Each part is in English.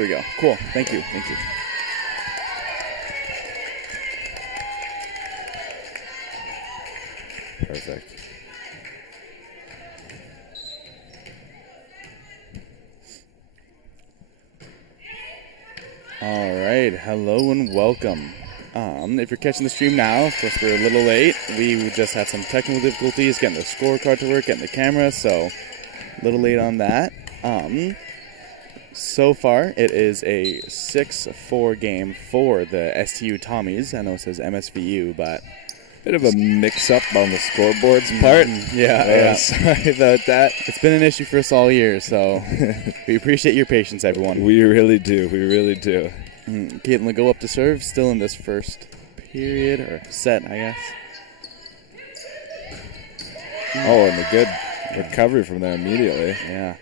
There we go. Cool. Thank you. Thank you. Perfect. All right. Hello and welcome. If you're catching the stream now, of course, we're a little late. We just had some technical difficulties getting the scorecard to work, getting the camera, so a little late on that. So far, it is a 6-4 game for the STU Tommies. I know it says MSVU, but Bit of a mix-up on the scoreboards part. Yeah. Sorry about that. It's been an issue for us all year, so we appreciate your patience, everyone. We really do. We really do. Caitlin will go up to serve, still in this first period, or set, I guess. Oh, and a good recovery from there immediately. Yeah.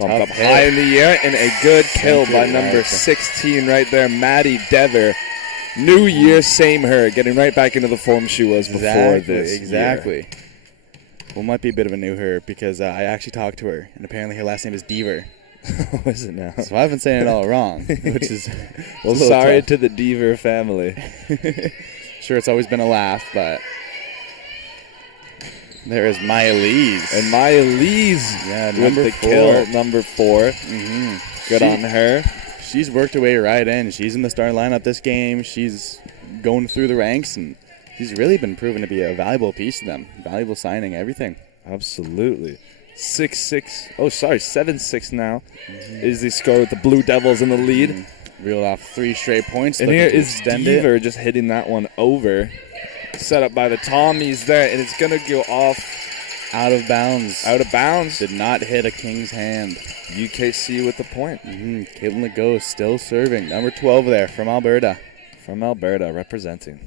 Bumped up high in the air, and a good kill by number 16 right there, Maddie Dever. New year, same her, getting right back into the form she was before this Exactly. year. Well, might be a bit of a new her because I actually talked to her, and apparently her last name is Deaver. What is it now? So I've been saying it all wrong, which is well, sorry to the Deaver family. Sure, it's always been a laugh, but there is Maya Lees. And Maya Lees with the kill, number 4. Good on her. She's worked her way right in. She's in the starting lineup this game. She's going through the ranks, and she's really been proven to be a valuable piece to them. Valuable signing, everything. Absolutely. 7-6 now is the score with the Blue Devils in the lead. Reeled off 3 straight points. And here is Deaver just hitting that one over. Set up by the Tommies there, and it's going to go off. Out of bounds. Out of bounds. Did not hit a King's hand. UKC with the point. Caitlin Legault still serving. Number 12 there from Alberta. From Alberta, representing.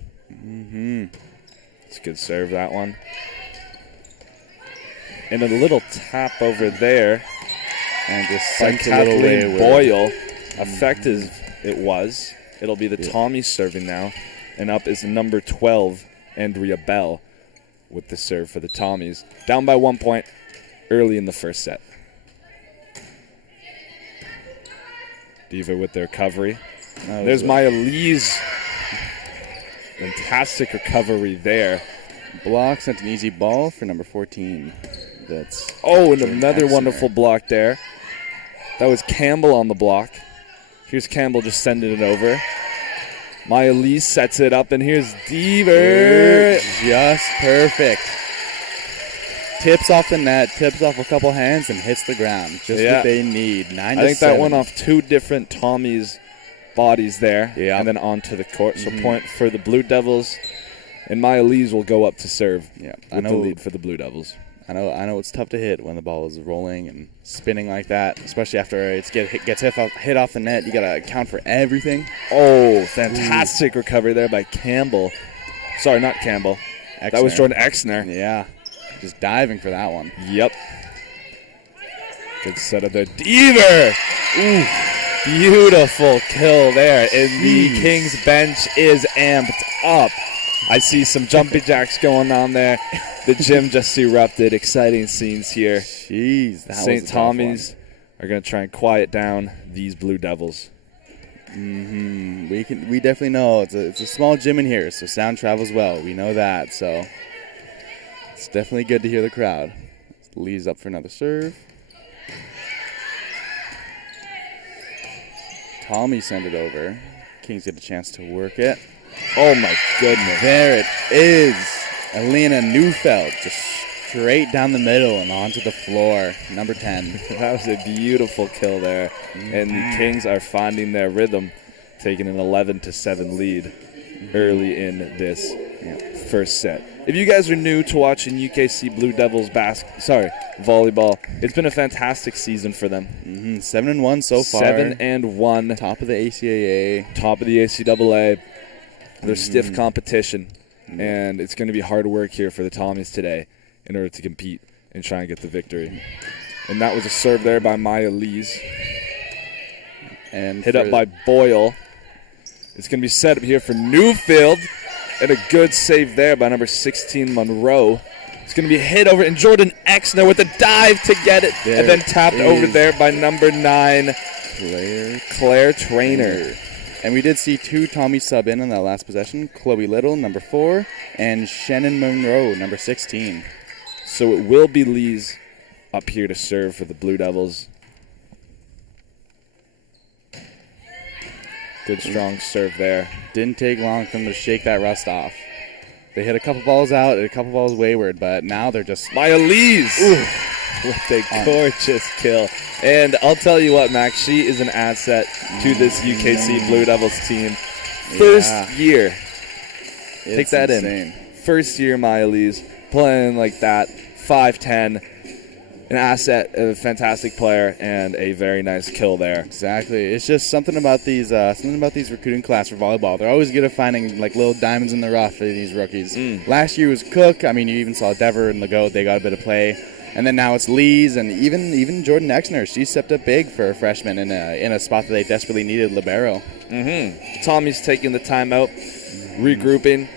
It's a good serve, that one. And a little tap over there. And just by sent a little way. Boyle. Effective it was. It'll be the Tommies serving now. And up is number 12, Andrea Bell, with the serve for the Tommies. Down by 1 point early in the first set. Diva with their recovery. There's Maya Lees. Fantastic recovery there. Block sent an easy ball for number 14. That's and another wonderful block there. That was Campbell on the block. Here's Campbell just sending it over. Maya Lees sets it up, and here's Deaver. Just perfect. Tips off the net, tips off a couple hands, and hits the ground. Just what they need. 9-7. I think that went off 2 different Tommies' bodies there, and then onto the court. So point for the Blue Devils, and Maya Lees will go up to serve with the lead for the Blue Devils. I know it's tough to hit when the ball is rolling and spinning like that, especially after it gets hit off the net. You got to account for everything. Oh, fantastic recovery there by Campbell. Sorry, not Campbell. Exner. That was Jordan Exner. Yeah, just diving for that one. Yep. Good set of the Deaver. Ooh, beautiful kill there. And the Kings bench is amped up. I see some jumping jacks going on there. The gym just erupted. Exciting scenes here. Jeez, that St. Tommies are going to try and quiet down these Blue Devils. We definitely know it's a small gym in here, so sound travels well. We know that, so it's definitely good to hear the crowd. Lee's up for another serve. Tommy sent it over. Kings get a chance to work it. Oh my goodness! There it is. Alina Neufeld just straight down the middle and onto the floor. Number 10. That was a beautiful kill there. And the Kings are finding their rhythm, taking an 11-7 lead early in this first set. If you guys are new to watching UKC Blue Devils volleyball, it's been a fantastic season for them. 7-1 so far. 7-1. Top of the ACAA. Top of the ACAA. They're stiff competition. And it's going to be hard work here for the Tommies today in order to compete and try and get the victory. And that was a serve there by Maya Lees. And hit up by Boyle. It's going to be set up here for Newfield. And a good save there by number 16, Monroe. It's going to be hit over, and Jordan Exner with a dive to get it. And then tapped over there by number 9, Claire Trainer. And we did see 2 Tommies sub in on that last possession. Chloe Little, number 4, and Shannon Monroe, number 16. So it will be Lee's up here to serve for the Blue Devils. Good strong serve there. Didn't take long for them to shake that rust off. They hit a couple balls out, a couple balls wayward, but now they're just... Maya Lees with a gorgeous kill. And I'll tell you what, Max, she is an asset to this UKC Blue Devils team. First year. Take that in. First year, Maya Lees, playing like that, 5'10", an asset, a fantastic player, and a very nice kill there. Exactly. It's just something about these recruiting class for volleyball. They're always good at finding like little diamonds in the rough for these rookies. Last year was Cook. I mean, you even saw Dever and Legault. They got a bit of play. And then now it's Lees and even Jordan Exner. She stepped up big for a freshman in a spot that they desperately needed, libero. Tommy's taking the timeout, regrouping.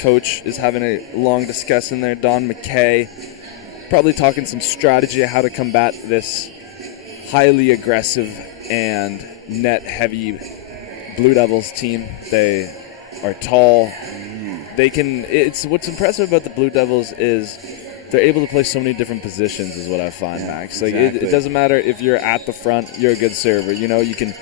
Coach is having a long discussion there. Don McKay probably talking some strategy of how to combat this highly aggressive and net-heavy Blue Devils team. They are tall. It's what's impressive about the Blue Devils is they're able to play so many different positions is what I find, Max. Like it doesn't matter if you're at the front, you're a good server. You know, you can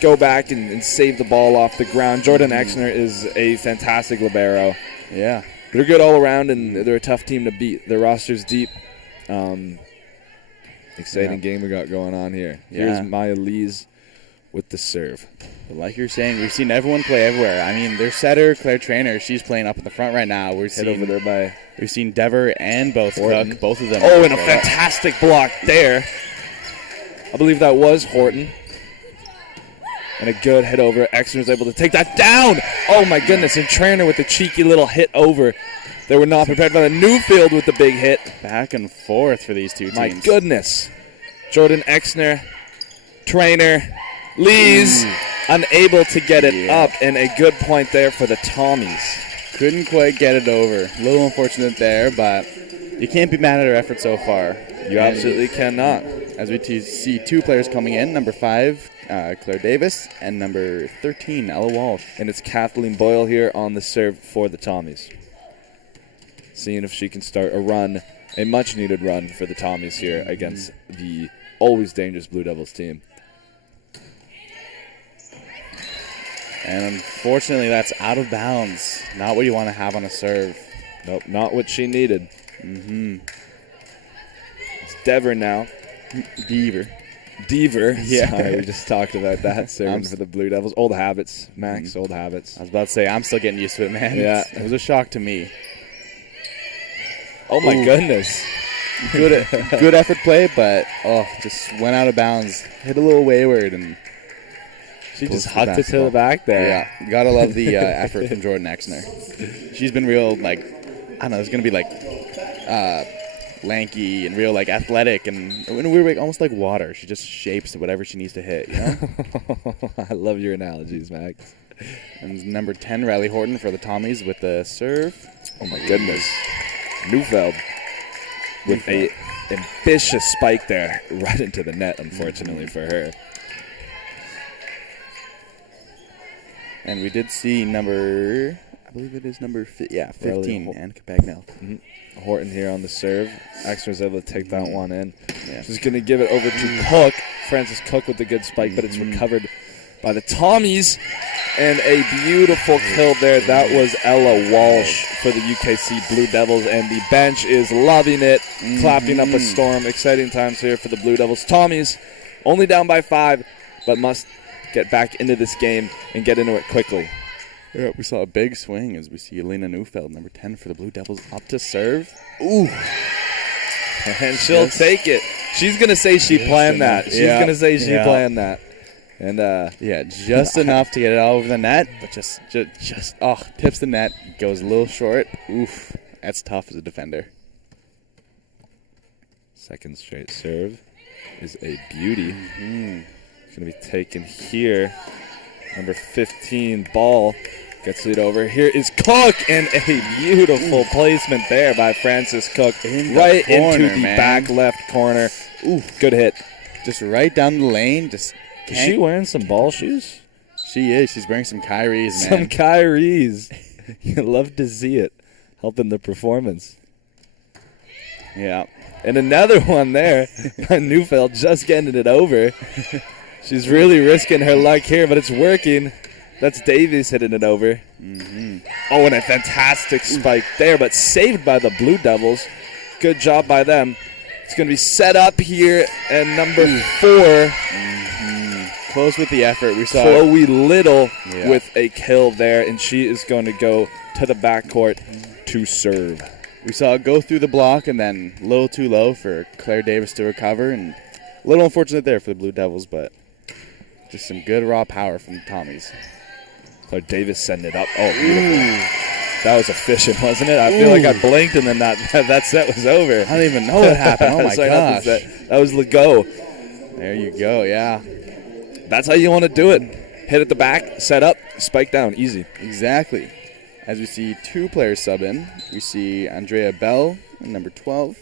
go back and save the ball off the ground. Jordan Exner is a fantastic libero. Yeah. They're good all around, and they're a tough team to beat. Their roster's deep. Exciting game we got going on here. Here's Maya Lees with the serve. But like you're saying, we've seen everyone play everywhere. I mean, their setter, Claire Trainer, she's playing up in the front right now. We've seen Dever and both Cook, both of them. Oh, and a fantastic block there. I believe that was Horton. And a good hit over. Exner was able to take that down. Oh, my goodness. And Trainer with a cheeky little hit over. They were not prepared for the Newfield with the big hit. Back and forth for these two teams. My goodness. Jordan Exner, Trainer, Lees, unable to get it up. And a good point there for the Tommies. Couldn't quite get it over. A little unfortunate there, but you can't be mad at her effort so far. You absolutely cannot. As we see 2 players coming in, number 5, Claire Davis, and number 13, Ella Walsh. And it's Kathleen Boyle here on the serve for the Tommies. Seeing if she can start a run, a much-needed run for the Tommies here against the always dangerous Blue Devils team. And unfortunately, that's out of bounds. Not what you want to have on a serve. Nope, not what she needed. It's Dever now. Dever. Yeah. Sorry, we just talked about that. Serving for the Blue Devils. Old habits, Max, old habits. I was about to say, I'm still getting used to it, man. Yeah. It was a shock to me. Oh, my goodness. Good effort play, but just went out of bounds. Hit a little wayward, and she just hucked it to the back there. Yeah, gotta love the effort from Jordan Exner. She's been real, like, I don't know, it's gonna be like lanky and real, like, athletic, and in a weird way, almost like water. She just shapes whatever she needs to hit, you know? I love your analogies, Max. And number 10, Riley Horton for the Tommies with the serve. Oh, my goodness. Neufeld with a ambitious spike there right into the net, unfortunately for her. And we did see number 15, Anne Capagnell. Horton here on the serve. Exner was able to take that one in. Yeah. She's going to give it over to Cook. Francis Cook with the good spike, but it's recovered by the Tommies. And a beautiful kill there. That was Ella Walsh for the UKC Blue Devils. And the bench is loving it, clapping up a storm. Exciting times here for the Blue Devils. Tommies only down by 5, but must get back into this game and get into it quickly. Yeah, we saw a big swing as we see Elena Neufeld, number 10 for the Blue Devils, up to serve. Ooh. And she'll take it. She's going to say she planned that. She's going to say she planned that. And just enough to get it all over the net, but just tips the net, goes a little short. Oof, that's tough as a defender. Second straight serve is a beauty. It's going to be taken here. Number 15, Ball, gets it over. Here is Cook, and a beautiful placement there by Francis Cook. Right into the back left corner. Ooh, good hit. Just right down the lane, just Is she wearing some ball shoes? She is. She's wearing some Kyrie's, man. Some Kyrie's. You love to see it. Helping the performance. Yeah. And another one there. Neufeld just getting it over. She's really risking her luck here, but it's working. That's Davies hitting it over. Oh, and a fantastic spike there, but saved by the Blue Devils. Good job by them. It's going to be set up here, and number 4. Close with the effort. We saw Chloe Little with a kill there, and she is going to go to the backcourt to serve. We saw it go through the block and then a little too low for Claire Davis to recover, and a little unfortunate there for the Blue Devils, but just some good raw power from the Tommies. Claire Davis sending it up. Oh, beautiful. That was efficient, wasn't it? I feel like I blinked and then that set was over. I don't even know what happened. Oh, my gosh. That was Legault. There you go, yeah. That's how you want to do it. Hit at the back, set up, spike down, easy. Exactly. As we see 2 players sub in, we see Andrea Bell, number 12,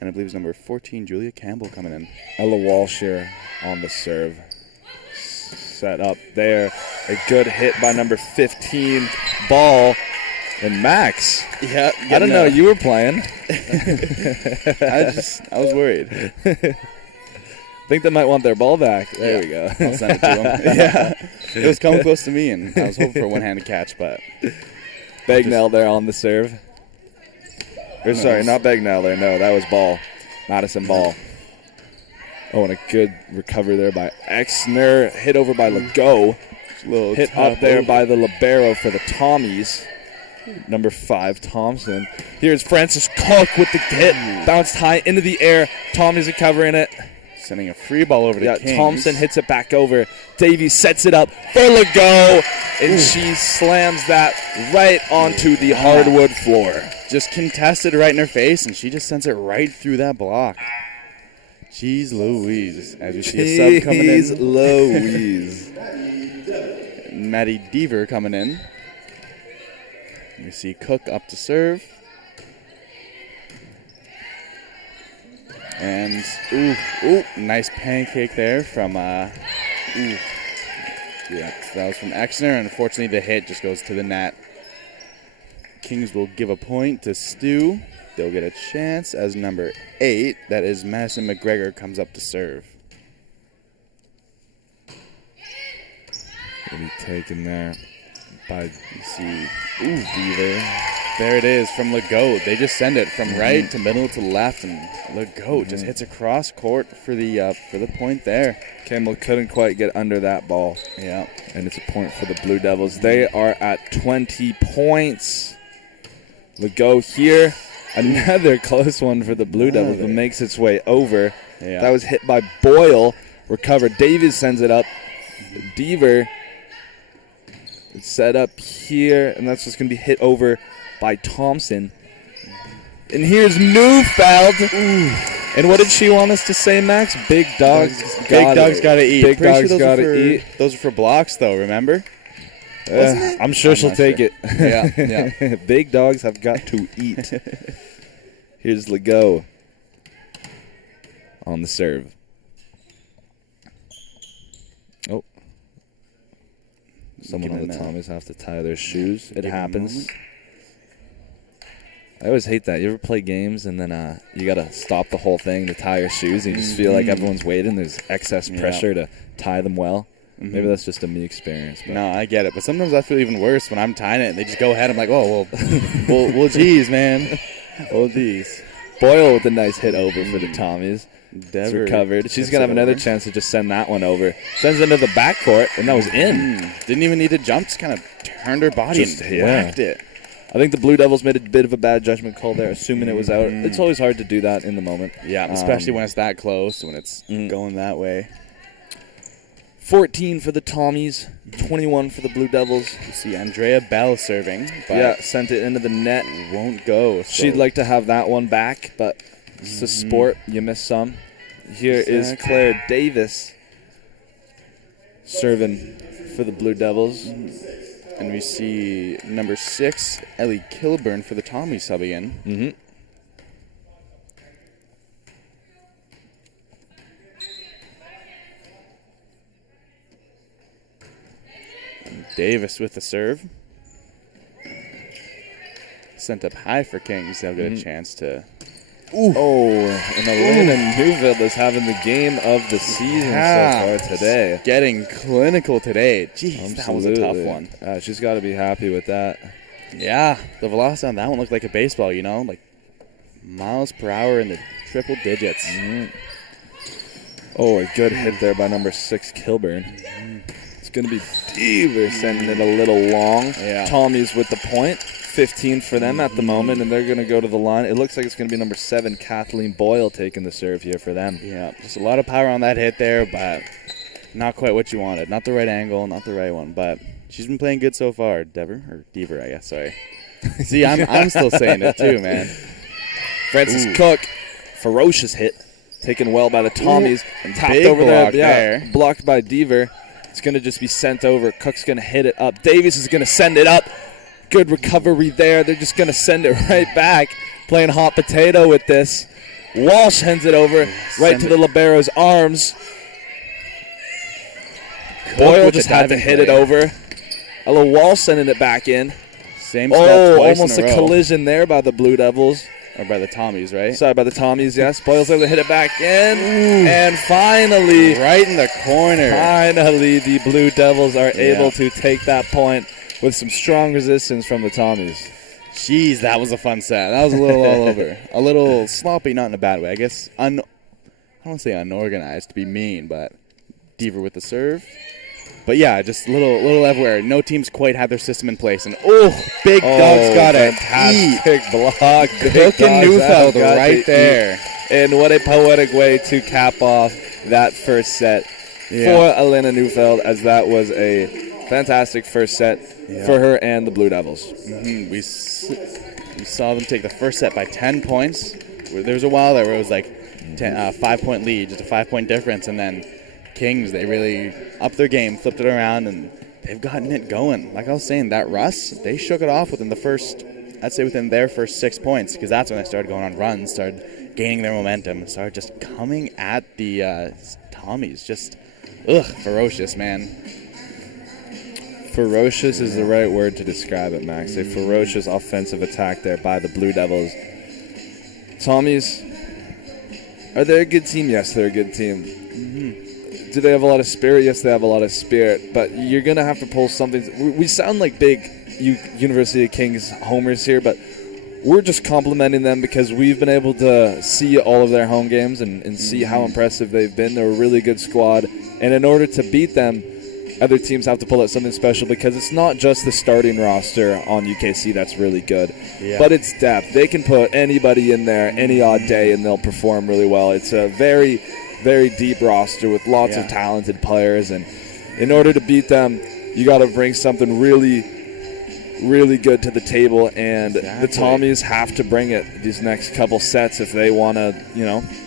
and I believe it's number 14, Julia Campbell, coming in. Ella Walsh here on the serve. Set up there. A good hit by number 15, ball. And Max. Yeah. I don't know. You were playing. I was worried. I think they might want their ball back. There we go. I'll send it to them. Yeah. It was coming close to me, and I was hoping for a one-handed catch, but. Bagnell there on the serve. Or sorry, not Bagnell there. No, that was Ball. Madison Ball. Oh, and a good recovery there by Exner. Hit over by Legault. Hit up there by the libero for the Tommies. Number 5, Thompson. Here's Francis Cook with the hit. Bounced high into the air. Tommy's recovering it. Sending a free ball over to Kings. Thompson hits it back over. Davies sets it up for Legault. And she slams that right onto the hardwood floor. Just contested right in her face, and she just sends it right through that block. Jeez Louise. As we see a sub coming in. Jeez Louise. Maddie Deaver coming in. We see Cook up to serve. And, nice pancake there from, yeah, that was from Exner. And unfortunately, the hit just goes to the net. Kings will give a point to Stu. They'll get a chance as number 8, that is Madison McGregor, comes up to serve. Will be taken there by, you see, Beaver. There it is from Legault. They just send it from right to middle to left, and Legault just hits across court for the point there. Campbell couldn't quite get under that ball. Yeah. And it's a point for the Blue Devils. They are at 20 points. Legault here. Another close one for the Blue Devils, but makes its way over. Yeah. That was hit by Boyle. Recovered. Davies sends it up. Deaver. It's set up here, and that's just going to be hit over by Thompson. And here's Neufeld. And what did she want us to say, Max? Big dogs gotta eat. Big dogs gotta eat. Those are for blocks, though, remember? I'm sure she'll take it. Yeah. Big dogs have got to eat. Here's Legault on the serve. Oh. Someone on the Tommies have to tie their shoes. It happens. I always hate that. You ever play games and then you got to stop the whole thing to tie your shoes and you just feel like everyone's waiting. There's excess pressure to tie them well. Maybe that's just a me experience. But. No, I get it. But sometimes I feel even worse when I'm tying it and they just go ahead. I'm like, oh, well, geez, man. Oh, geez. Boyle with a nice hit over for the Tommies. It's recovered. She's going to have another chance to just send that one over. Sends it into the backcourt, and that was in. Didn't even need to jump. Just kind of turned her body and whacked it. I think the Blue Devils made a bit of a bad judgment call there, assuming it was out. It's always hard to do that in the moment. Yeah, especially when it's that close, when it's going that way. 14 for the Tommies, 21 for the Blue Devils. You see Andrea Bell serving. But sent it into the net. Won't go. So. She'd like to have that one back, but it's a sport. You miss some. Here is Claire Davis serving for the Blue Devils. And we see number 6, Ellie Kilburn for the Tommies subbing in. Davis with the serve. Sent up high for Kings. They'll get a chance to... Ooh. Oh, and Elena Newville is having the game of the season so far today. Getting clinical today. Jeez, that was a tough one. She's got to be happy with that. Yeah, the velocity on that one looked like a baseball, you know? Like miles per hour in the triple digits. Oh, a good hit there by number 6, Kilburn. It's going to be Deaver sending it a little long. Yeah. Tommies with the point. 15 for them at the moment, and they're going to go to the line. It looks like it's going to be number 7, Kathleen Boyle, taking the serve here for them. Yeah, just a lot of power on that hit there, but not quite what you wanted. Not the right angle, not the right one, but she's been playing good so far. Deaver, I guess, sorry. See, I'm still saying it too, man. Francis Cook, ferocious hit, taken well by the Tommies, and tapped big over block there. Blocked by Deaver. It's going to just be sent over. Cook's going to hit it up. Davies is going to send it up. Good recovery there. They're just going to send it right back. Playing hot potato with this. Walsh hands it over right to the libero's arms. Boyle just had to hit it over. Ella Walsh sending it back in. Same spot twice almost in a row. collision there by the Blue Devils. Or by the Tommies, right? Sorry, by the Tommies, yes. Boyle's able to hit it back in. And finally, right in the corner. Finally, the Blue Devils are able to take that point with some strong resistance from the Tommies. Jeez, that was a fun set. That was a little all over. A little sloppy, not in a bad way. I guess, I don't want to say unorganized to be mean, but Deaver with the serve. But yeah, just little everywhere. No teams quite had their system in place. And Big Dog's got a fantastic block. Cook and Neufeld right there. And what a poetic way to cap off that first set for Elena Neufeld, as that was a fantastic first set for her and the Blue Devils. We saw them take the first set by 10 points. There was a while there where it was like 5-point lead, just a 5-point difference, and then Kings, they really upped their game, flipped it around, and they've gotten it going. Like I was saying, that Russ, they shook it off within their first 6 points, because that's when they started going on runs, started gaining their momentum, started just coming at the Tommies. Just, ferocious, man. Ferocious is the right word to describe it, Max. A ferocious offensive attack there by the Blue Devils. Tommies, are they a good team? Yes, they're a good team. Do they have a lot of spirit? Yes, they have a lot of spirit. But you're going to have to pull something. We sound like big University of Kings homers here, but we're just complimenting them because we've been able to see all of their home games and see how impressive they've been. They're a really good squad. And in order to beat them, other teams have to pull out something special, because it's not just the starting roster on UKC that's really good, but it's depth. They can put anybody in there any odd day and they'll perform really well. It's a very, very deep roster with lots of talented players, and in order to beat them, you got to bring something really, really good to the table, and the Tommies have to bring it these next couple sets if they want to,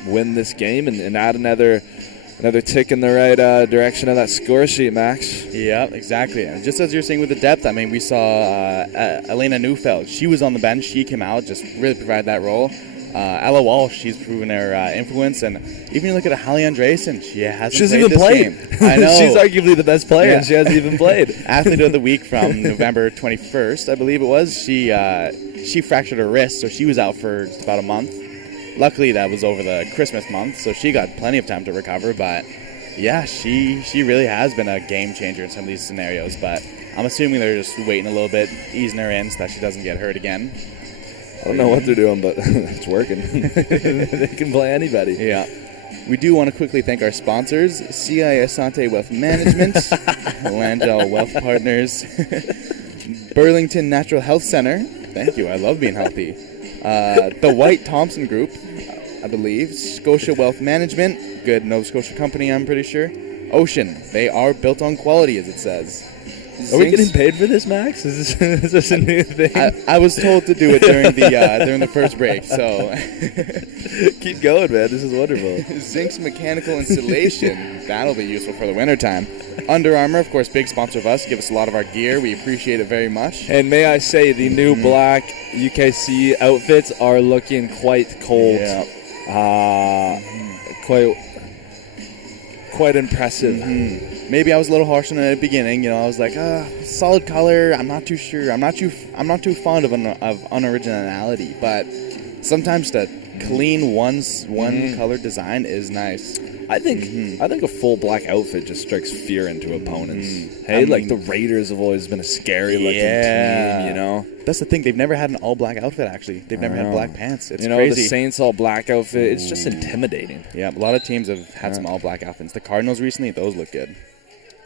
win this game and add another tick in the right direction of that score sheet, Max. Yeah, exactly. And just as you're saying with the depth, I mean, we saw Elena Neufeld. She was on the bench. She came out, just really provided that role. Ella Walsh, she's proven her influence. And even you look at Hallie Andresen, she hasn't played this game. I know. She's arguably the best player, and she hasn't even played. Athlete of the Week from November 21st, I believe it was. She fractured her wrist, so she was out for just about a month. Luckily, that was over the Christmas month, so she got plenty of time to recover. But, yeah, she really has been a game changer in some of these scenarios. But I'm assuming they're just waiting a little bit, easing her in so that she doesn't get hurt again. I don't know what they're doing, but it's working. They can play anybody. Yeah. We do want to quickly thank our sponsors, CI Asante Wealth Management, Langell Wealth Partners, Burlington Natural Health Center. Thank you. I love being healthy. The White Thompson Group, I believe. Scotia Wealth Management, good Nova Scotia company, I'm pretty sure. Ocean, they are built on quality, as it says. Are we getting paid for this, Max? Is this a new thing? I was told to do it during the first break, so keep going, man. This is wonderful. Zincs Mechanical Installation, that'll be useful for the wintertime. Under Armour, of course, big sponsor of us. Give us a lot of our gear. We appreciate it very much. And may I say, the new black UKC outfits are looking quite cold. Yeah. Quite impressive. maybe I was a little harsh on it at the beginning. You know, I was like, solid color. I'm not too sure. I'm not too fond of unoriginality. But sometimes the clean one color design is nice. I think a full black outfit just strikes fear into opponents. Hey, like the Raiders have always been a scary looking team, you know. That's the thing. They've never had an all black outfit. Actually, they've never had black pants. It's crazy. The Saints all black outfit. It's just intimidating. Yeah, a lot of teams have had some all black outfits. The Cardinals recently, those look good.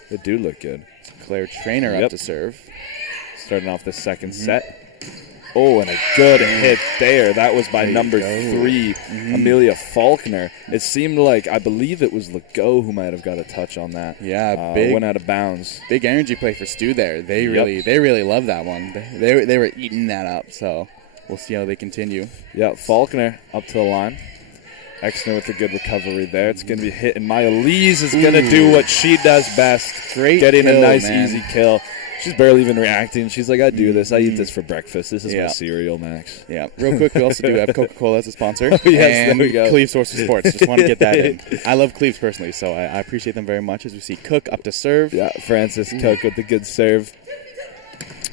They do look good. Claire Trainer up to serve. Starting off the second set. Oh, and a good hit there. That was by number 3, Amelia Faulkner. It seemed like, I believe it was Legault who might have got a touch on that. Yeah, went out of bounds. Big energy play for Stu there. They really love that one. They were eating that up, so we'll see how they continue. Yeah, Faulkner up to the line. Exner with a good recovery there. It's going to be hit, and Maya Lees is going to do what she does best. Getting a nice, easy kill. She's barely even reacting. She's like, I do this. I eat this for breakfast. This is my cereal, Max. Yeah. Real quick, we also do have Coca-Cola as a sponsor. Yes, there we go. Cleves Source of Sports. Just want to get that in. I love Cleves personally, so I appreciate them very much. As we see Cook up to serve. Yeah, Francis Cook with the good serve.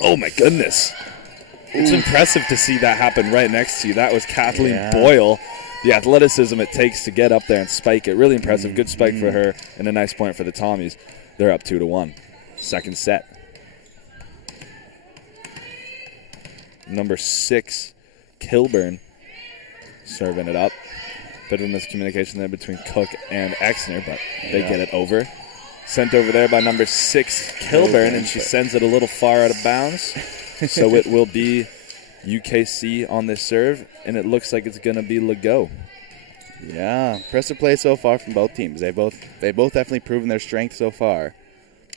Oh, my goodness. It's impressive to see that happen right next to you. That was Kathleen Boyle. The athleticism it takes to get up there and spike it. Really impressive. Good spike for her and a nice point for the Tommies. They're up 2-1. Second set. Number 6, Kilburn, serving it up. Bit of a miscommunication there between Cook and Exner, but they get it over. Sent over there by number 6, Kilburn, and she sends it a little far out of bounds. So it will be UKC on this serve, and it looks like it's going to be Legault. Yeah, impressive play so far from both teams. They both definitely proven their strength so far,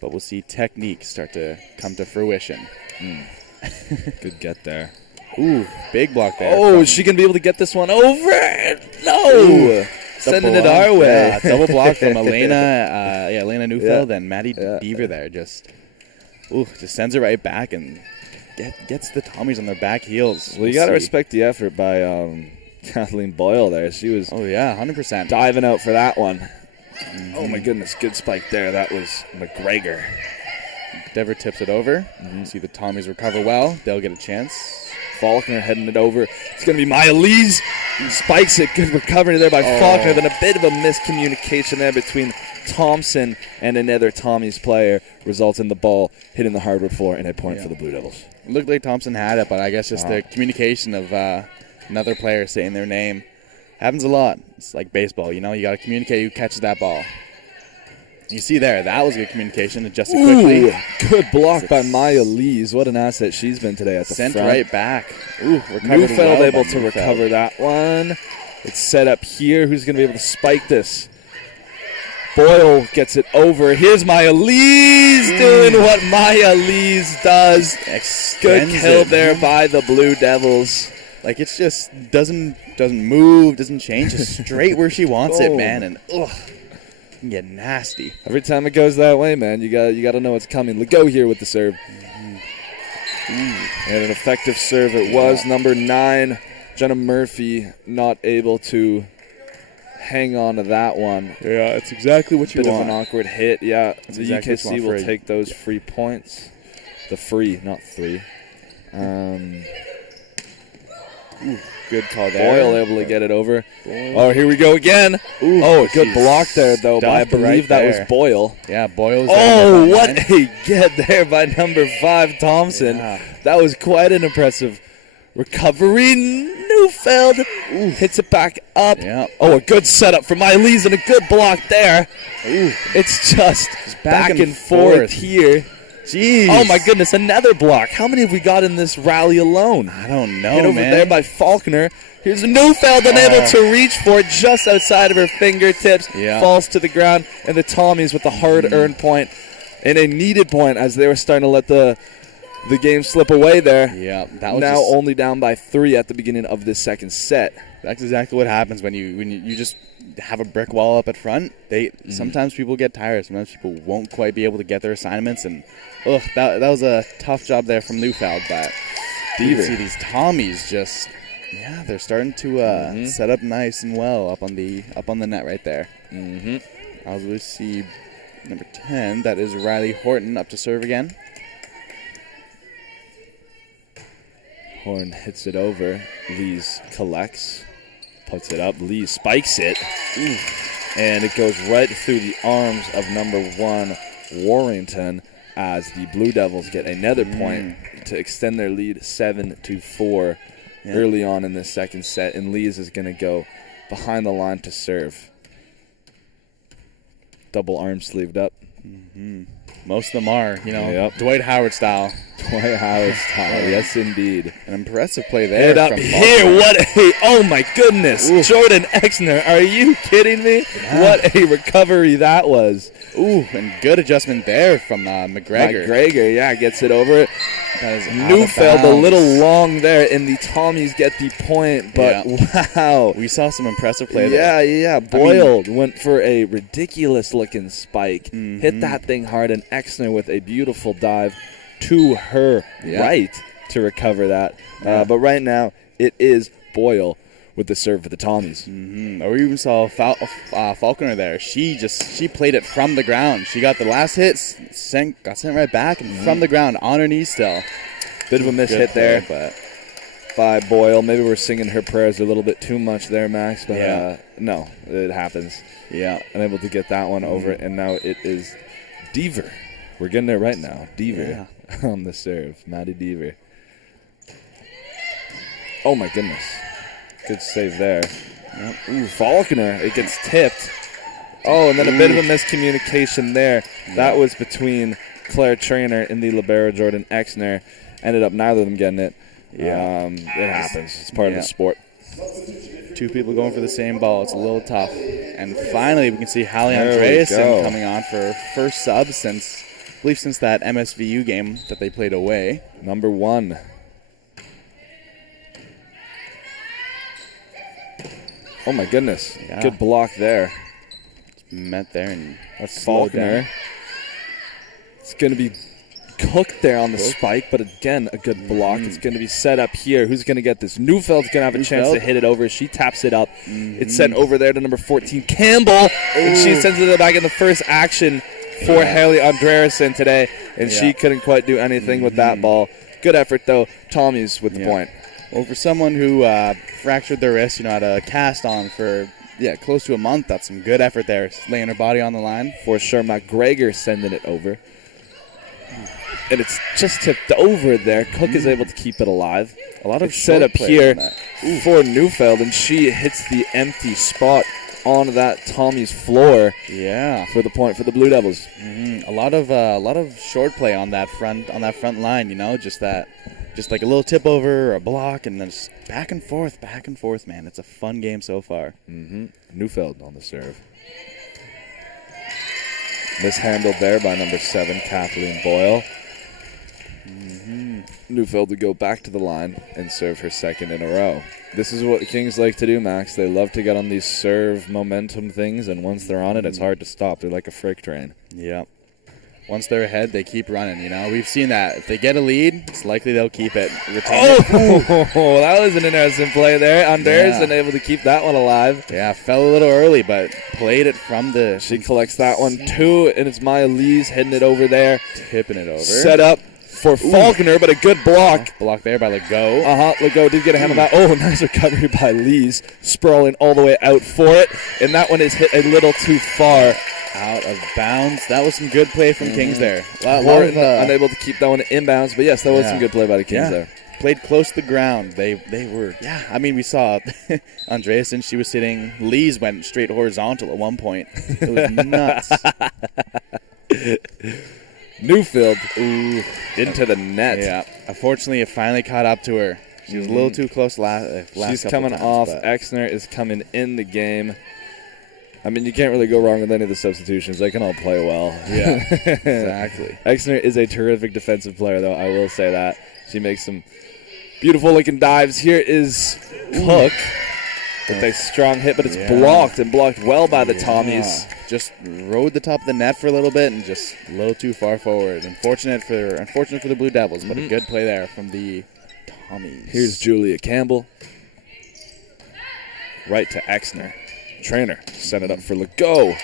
but we'll see technique start to come to fruition. Good get there. Ooh, big block there. Oh, is she going to be able to get this one over? No. Sending it our way. Yeah, double block from Elena Neufeld and Maddie Beaver there. Just sends it right back and gets the Tommies on their back heels. Well, you got to respect the effort by Kathleen Boyle there. She was 100% diving out for that one. Oh, my goodness. Good spike there. That was McGregor. Dever tips it over. See the Tommies recover well. They'll get a chance. Faulkner heading it over. It's going to be Maya Lees. Spikes it. Good recovery there by Faulkner. Then a bit of a miscommunication there between Thompson and another Tommies player results in the ball hitting the hardwood floor and a point for the Blue Devils. It looked like Thompson had it, but I guess just the communication of another player saying their name happens a lot. It's like baseball, you know. You got to communicate who catches that ball. You see there, that was good communication. Adjusted quickly. Good block by Maya Lees. What an asset she's been today at the front. Sent right back. Neufeld able to recover that one. It's set up here. Who's going to be able to spike this? Boyle gets it over. Here's Maya Lees doing what Maya Lees does. Good kill there by the Blue Devils. Like, it's just doesn't move, doesn't change. Just straight where she wants it, man. And can get nasty. Every time it goes that way, man, you got to know what's coming. Legault here with the serve. And an effective serve it was. Number 9, Jenna Murphy, not able to hang on to that one. Yeah, it's exactly what you want. Bit of an awkward hit. Yeah, the exactly UKC will take those free points. The free, not 3. Good call there. Boyle able to get it over. Oh, here we go again. Good block there, though. I believe that was Boyle. Yeah, Boyle's what a get there by number 5, Thompson. Yeah. That was quite an impressive recovery. Neufeld hits it back up. Yeah. Oh, a good setup from Elise and a good block there. It's just back and forth here. Jeez. Oh, my goodness, another block. How many have we got in this rally alone? I don't know, Hit over there by Faulkner. Here's Neufeld unable to reach for it just outside of her fingertips. Falls to the ground, and the Tommies with the hard-earned point and a needed point as they were starting to let the game slip away there. Yeah, that was now only down by 3 at the beginning of this second set. That's exactly what happens when you just have a brick wall up at front. Sometimes people get tired. Sometimes people won't quite be able to get their assignments, and that was a tough job there from Neufeld. But you can see these Tommies just they're starting to set up nice and well up on the net right there. As we see Number 10, that is Riley Horton up to serve again. Horn hits it over. Lees collects, puts it up. Lee spikes it. Ooh. And it goes right through the arms of number 1, Warrington, as the Blue Devils get another point to extend their lead 7-4 early on in the second set. And Lees is going to go behind the line to serve. Double arm sleeved up. Most of them are, Dwight Howard style. Dwight Howard style, yes indeed. An impressive play there. Head up here, oh my goodness. Ooh. Jordan Exner, are you kidding me? Yeah. What a recovery that was. Ooh, and good adjustment there from McGregor. McGregor, gets it over. Neufeld a little long there, and the Tommies get the point, but wow. We saw some impressive play there. Yeah. Boyle went for a ridiculous-looking spike, hit that thing hard, and Exner with a beautiful dive to her right to recover that. But right now, it is Boyle with the serve for the Tommies. Or we even saw Falconer there. She played it from the ground. She got the last hit, got sent right back, and from the ground on her knees still. Bit of a miss hit there, but by Boyle. Maybe we're singing her prayers a little bit too much there, Max. But no, it happens. Yeah, unable to get that one over, and now it is Deaver. We're getting there right now. Deaver on the serve. Maddie Deaver. Oh my goodness. Good save there. Yep. Ooh, Faulkner. It gets tipped. Oh, and then a bit of a miscommunication there. Yep. That was between Claire Traynor and the libero Jordan Exner. Ended up neither of them getting it. Yeah, it happens. It's part of the sport. Two people going for the same ball. It's a little tough. And finally, we can see Hallie Andreasen coming on for her first sub since that MSVU game that they played away. Number 1. Oh my goodness. Yeah. Good block there. Met there and that's Faulkner. It's going to be cooked there on the spike, but again, a good block. It's going to be set up here. Who's going to get this? Neufeld's going to have a chance to hit it over. She taps it up. It's sent over there to number 14, Campbell, and she sends it back in the first action for Haley Andreasen today, and she couldn't quite do anything with that ball. Good effort, though. Tommies with the point. Well, for someone who fractured their wrist, had a cast on for close to a month, that's some good effort there, laying her body on the line. For sure, McGregor sending it over. And it's just tipped over there. Cook is able to keep it alive. A lot of set up here for Neufeld, and she hits the empty spot on that Tommy's floor. Yeah, for the point for the Blue Devils. A lot of short play on that front line. Just like a little tip over or a block, and then just back and forth, man. It's a fun game so far. Neufeld on the serve. Mishandled there by number 7, Kathleen Boyle. Neufeld to go back to the line and serve her second in a row. This is what Kings like to do, Max. They love to get on these serve momentum things, and once they're on it, it's hard to stop. They're like a freight train. Yeah. Once they're ahead, they keep running, We've seen that. If they get a lead, it's likely they'll keep it. That was an interesting play there. Andreasen able to keep that one alive. Yeah, fell a little early, but played it from the... She collects that one, too, and it's Maya Lees heading it over there. Tipping it over. Set up for Faulkner, but a good block. Block there by Legault. Legault did get a hand on that. Oh, nice recovery by Lees. Sprawling all the way out for it, and that one is hit a little too far. Out of bounds. That was some good play from Kings there. Unable to keep that one inbounds, but yes, that was some good play by the Kings there. Played close to the ground. They were, we saw Andreasen, she was sitting. Lees went straight horizontal at one point. It was nuts. Neufeld into the net. Yeah. Unfortunately, it finally caught up to her. She was a little too close last She's coming off. Exner is coming in the game. I mean, you can't really go wrong with any of the substitutions. They can all play well. Yeah, exactly. Exner is a terrific defensive player, though. I will say that. She makes some beautiful-looking dives. Here is Cook with a strong hit, but it's blocked well by the Tommies. Just rode the top of the net for a little bit and just a little too far forward. Unfortunate for the Blue Devils, but a good play there from the Tommies. Here's Julia Campbell. Right to Exner. Traynor set it up for Legault.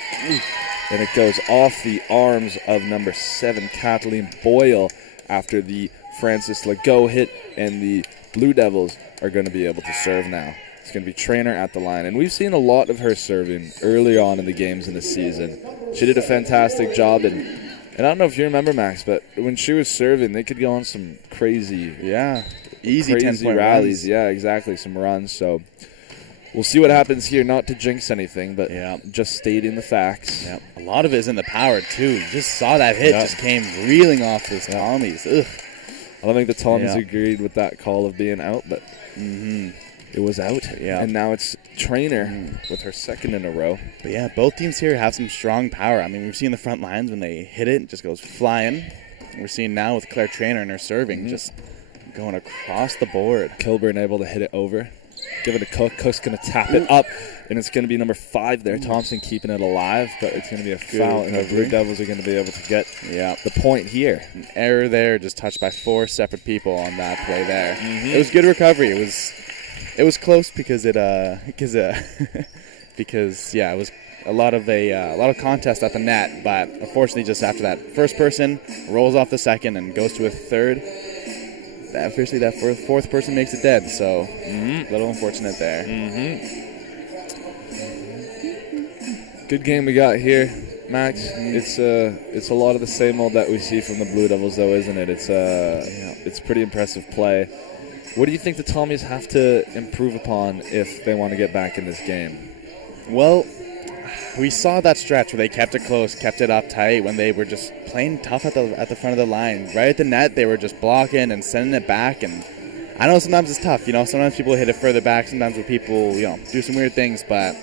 and it goes off the arms of number 7, Kathleen Boyle, after the Francis Legault hit, and the Blue Devils are going to be able to serve now. It's going to be Trainer at the line, and we've seen a lot of her serving early on in the games in the season. She did a fantastic job, and I don't know if you remember, Max, but when she was serving, they could go on some crazy, easy 10-point rallies. runs. Yeah, exactly, some runs. So we'll see what happens here. Not to jinx anything, but just stating the facts. Yeah, a lot of it is in the power too. You just saw that hit just came reeling off those Tommies. Ugh. I don't think the Tommies agreed with that call of being out, but it was out. Yeah. And now it's Trainer with her second in a row. But yeah, both teams here have some strong power. I mean, we've seen the front lines when they hit it just goes flying. We're seeing now with Claire Trainer and her serving just going across the board. Kilburn able to hit it over. Give it to Cook. Cook's going to tap it up, and it's going to be number 5 there. Thompson keeping it alive, but it's going to be a foul, and the Blue Devils are going to be able to get the point here. An error there, just touched by 4 separate people on that play there. It was good recovery. It was close because it was a lot of contest at the net, but unfortunately just after that first person rolls off the second and goes to a third. Officially, that fourth person makes it dead, so a little unfortunate there. Good game we got here, Max. It's a lot of the same old that we see from the Blue Devils, though, isn't it? It's pretty impressive play. What do you think the Tommies have to improve upon if they want to get back in this game? Well, we saw that stretch where they kept it close, kept it up tight when they were just playing tough at the front of the line. Right at the net, they were just blocking and sending it back. And I know sometimes it's tough. Sometimes people hit it further back. Sometimes people, do some weird things. But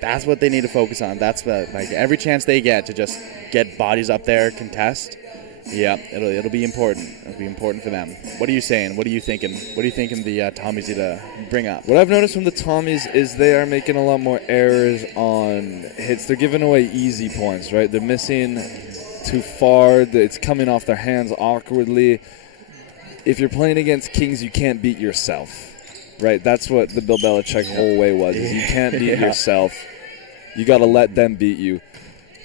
that's what they need to focus on. That's every chance they get to just get bodies up there, contest. Yeah, it'll be important. It'll be important for them. What are you saying? What are you thinking? What are you thinking the Tommies need to bring up? What I've noticed from the Tommies is they are making a lot more errors on hits. They're giving away easy points, right? They're missing too far. It's coming off their hands awkwardly. If you're playing against Kings, you can't beat yourself, right? That's what the Bill Belichick whole way was. Is you can't beat yourself. You got to let them beat you.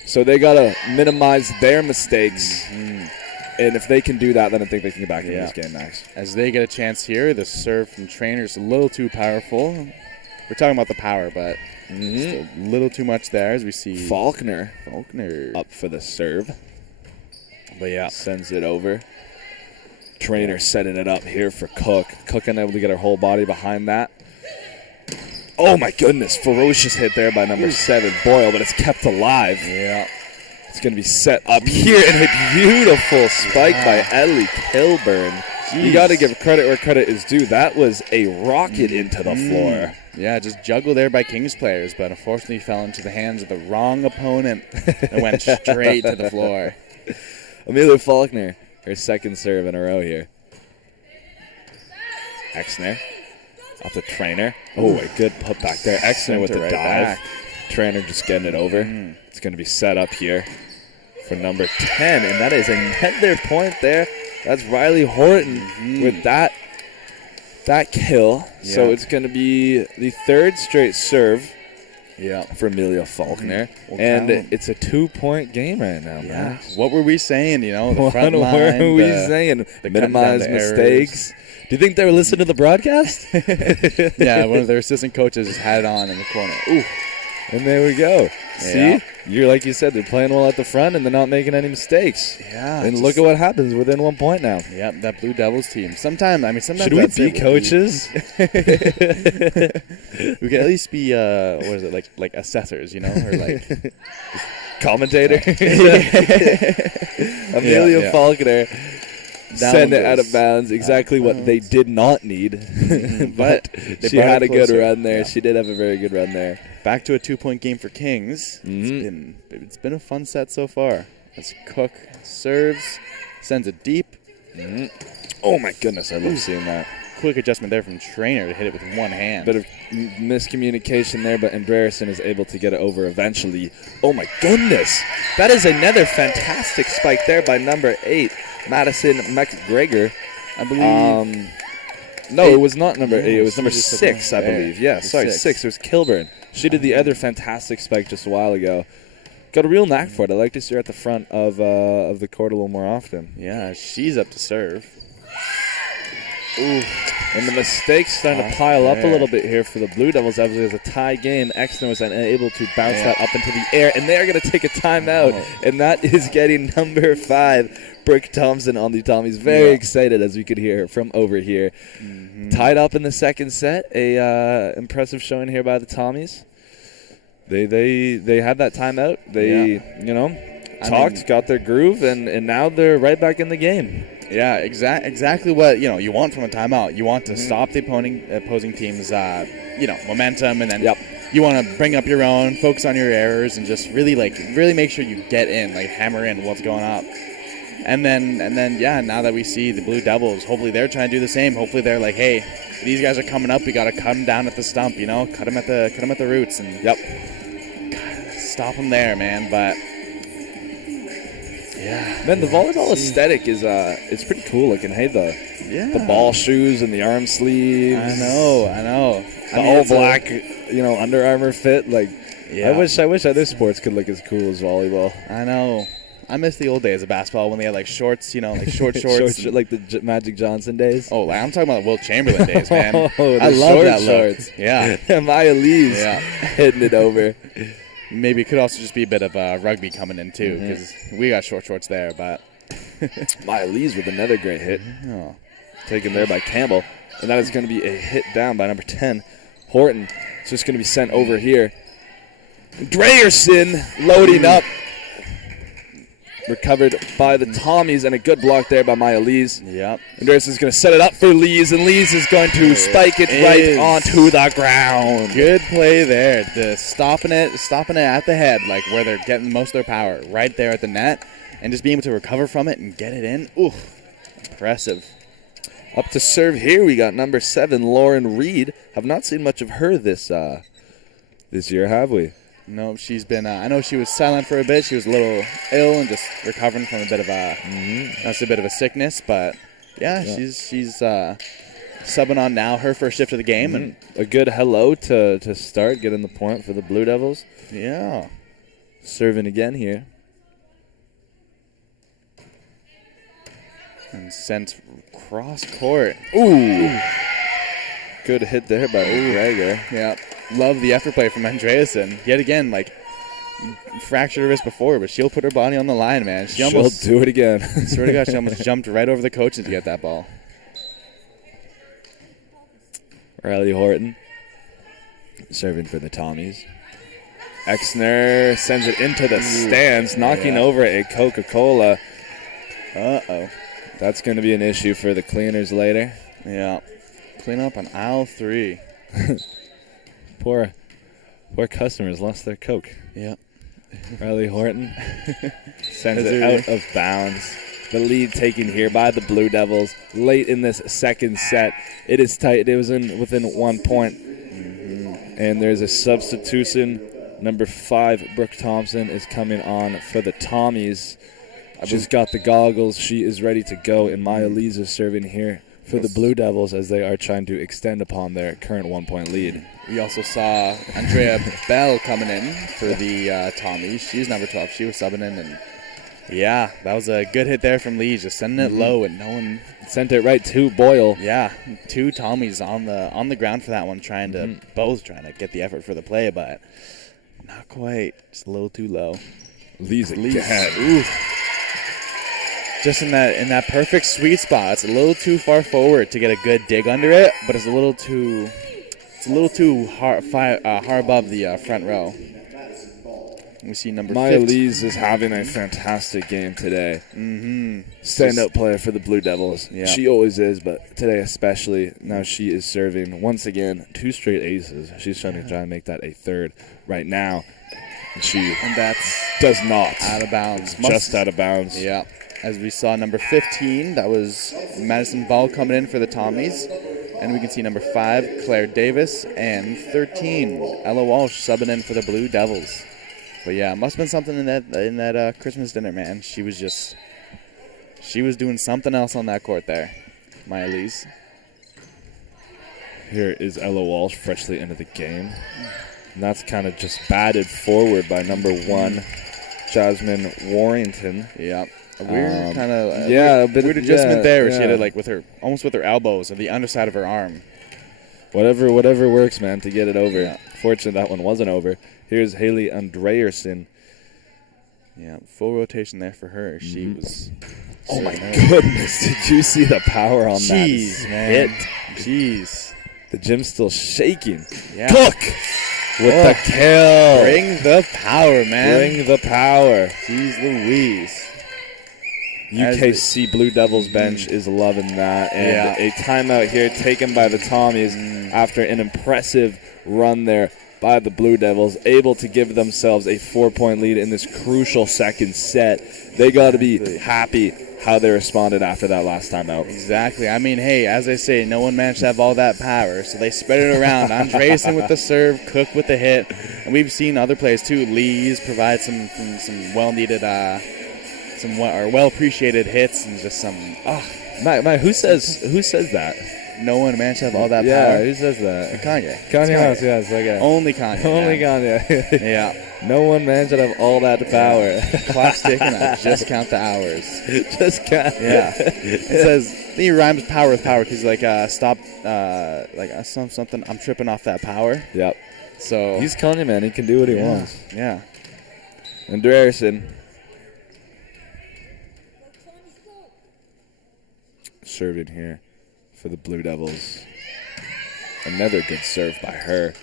So they got to minimize their mistakes. And if they can do that, then I think they can get back in this game, Max. As they get a chance here, the serve from Trainer is a little too powerful. We're talking about the power, but still a little too much there as we see Faulkner up for the serve. But sends it over. Trainer setting it up here for Cook. Cook unable to get her whole body behind that. Oh, my goodness. Ferocious hit there by number 7, Boyle, but it's kept alive. Yeah. It's going to be set up here, and a beautiful spike by Ellie Kilburn. Jeez. You got to give credit where credit is due. That was a rocket into the floor. Yeah, just juggled there by Kings players, but unfortunately fell into the hands of the wrong opponent and went straight to the floor. Amelia Faulkner, her second serve in a row here. Exner. Off the Trainer. Oh, a good put back there. Exner with the dive. Back. Trainer just getting it over. It's going to be set up here for number 10, and that is another point there. That's Riley Horton with that kill. Yeah. So it's going to be the 3rd straight serve for Amelia Faulkner. And it's a 2-point game right now, man. What were we saying? The front line. What were we saying? Minimize mistakes. Do you think they were listening to the broadcast? Yeah, one of their assistant coaches just had it on in the corner. Ooh. And there we go. See? You're like you said, they're playing well at the front and they're not making any mistakes. Yeah. And look at what happens within 1 point now. Yep, that Blue Devils team. Sometimes should we be coaches? We could at least be what is it, like assessors, or like commentator. Amelia Faulkner send it out of bounds. Exactly what they did not need. But she had a good run there. Yeah. She did have a very good run there. Back to a 2-point game for Kings. It's been a fun set so far. As Cook serves, sends it deep. Oh my goodness, I love seeing that. Quick adjustment there from Trainer to hit it with one hand. Bit of miscommunication there, but Andreasen is able to get it over eventually. Oh my goodness. That is another fantastic spike there by number 8. Madison McGregor, I believe. No, it was not number 8. It was number 6, I believe. Yeah, sorry, 6. It was Kilburn. She did the other fantastic spike just a while ago. got a real knack for it. I like to see her at the front of the court a little more often. Yeah, she's up to serve. Ooh. And the mistakes starting to pile up a little bit here for the Blue Devils. Obviously, as a tie game, Exner was unable to bounce that up into the air, and they're going to take a timeout, and that is getting number 5, Brooke Thompson on the Tommies. Very excited, as we could hear from over here. Tied up in the second set. A impressive showing here by the Tommies. They had that timeout. They talked, got their groove, and now they're right back in the game. Yeah, exactly what you want from a timeout. You want to stop the opposing team's momentum, and then you want to bring up your own, focus on your errors, and just really make sure you get in, hammer in what's going up. And then now that we see the Blue Devils, hopefully they're trying to do the same. Hopefully they're like, hey, these guys are coming up. We got to cut them down at the stump. Cut them at the roots, and stop them there, man. But. Yeah, man, the volleyball aesthetic is it's pretty cool looking. Hey, the ball shoes and the arm sleeves. I know. The all black, Under Armour fit. I wish other sports could look as cool as volleyball. I know. I miss the old days of basketball when they had shorts, short shorts, like the Magic Johnson days. Oh, I'm talking about the Will Chamberlain days, man. I love that shorts. Look. Yeah, Maya Lee's hitting it over. Maybe it could also just be a bit of rugby coming in, too, because we got short shorts there. But Maya Lee's with another great hit. Taken there by Campbell. And that is going to be a hit down by number 10, Horton. It's just going to be sent over here. Grayerson loading up. Recovered by the Tommies, and a good block there by Maya Lees. Yep. Andreas is going to set it up for Lees, and Lees is going to spike it right onto the ground. Good play there. Stopping it at the head, where they're getting most of their power, right there at the net, and just being able to recover from it and get it in. Ooh, impressive. Up to serve here, we got number 7, Lauren Reed. Have not seen much of her this year, have we? No, she's been. I know she was silent for a bit. She was a little ill and just recovering from a bit of a sickness. But she's subbing on now. Her first shift of the game, and a good hello to start, getting the point for the Blue Devils. Yeah, serving again here, and sent cross court. Ooh, good hit there by McGregor. Yeah. Love the effort play from Andreasen. Yet again, fractured her wrist before, but she'll put her body on the line, man. She'll do it again. Swear to God, she almost jumped right over the coaches to get that ball. Riley Horton serving for the Tommies. Exner sends it into the stands, knocking over a Coca-Cola. Uh-oh. That's going to be an issue for the cleaners later. Yeah. Clean up on aisle 3. Poor customers lost their Coke. Yeah. Riley Horton sends it out of bounds. The lead taken here by the Blue Devils late in this second set. It is tight. It was within 1 point. And there's a substitution. Number 5, Brooke Thompson, is coming on for the Tommies. She's got the goggles. She is ready to go. And Maya Lees is serving here for the Blue Devils as they are trying to extend upon their current 1 point lead. We also saw Andrea Bell coming in for the Tommies. She's number 12. She was subbing in, and that was a good hit there from Lee, just sending it low, and no one sent it right to Boyle. Yeah, 2 Tommies on the ground for that one, both trying to get the effort for the play, but not quite. Just a little too low. Lee's ooh. Just in that perfect sweet spot. It's a little too far forward to get a good dig under it, but it's a little too far above the front row. We see number 15. Maya Lees is having a fantastic game today. Stand-up player for the Blue Devils. Yeah. She always is, but today especially. Now she is serving once again 2 straight aces. She's trying to try and make that a 3rd right now. And that's does not. Out of bounds. Just out of bounds. Yeah. As we saw number 15, that was Madison Ball coming in for the Tommies. And we can see number 5, Claire Davis, and 13, Ella Walsh subbing in for the Blue Devils. But yeah, it must have been something in that Christmas dinner, man. She was doing something else on that court there, Maya Lees. Here is Ella Walsh freshly into the game. And that's kind of just batted forward by number 1, Jasmine Warrington. Yeah. A weird kind of weird adjustment there. Yeah. She hit it almost with her elbows or the underside of her arm. Whatever works, man, to get it over. Yeah. Fortunately, that one wasn't over. Here's Haley Andreersen. Yeah, full rotation there for her. She was. Oh my goodness! Did you see the power on that man. hit? Jeez. The gym's still shaking. Yeah. Cook with the kill. Bring the power, man. Bring the power. Jeez Louise. UKC Blue Devils bench is loving that. And a timeout here taken by the Tommies after an impressive run there by the Blue Devils, able to give themselves a 4-point lead in this crucial second set. They got to be happy how they responded after that last timeout. Exactly. I mean, hey, as I say, no one managed to have all that power, so they spread it around. Andreessen with the serve, Cook with the hit, and we've seen other players too. Lees provide some well-needed well-appreciated hits and just some. Who says that? No one managed to have all that power. Yeah, who says that? Kanye West, yes. Okay. Only Kanye. Only Kanye. Yeah. No one managed to have all that power. Clock ticking. Just count the hours. Just count. Yeah. It says he rhymes power with power because stop something. I'm tripping off that power. Yep. So he's Kanye, man. He can do what he wants. Yeah. Andreersen. Serving here for the Blue Devils. Another good serve by her.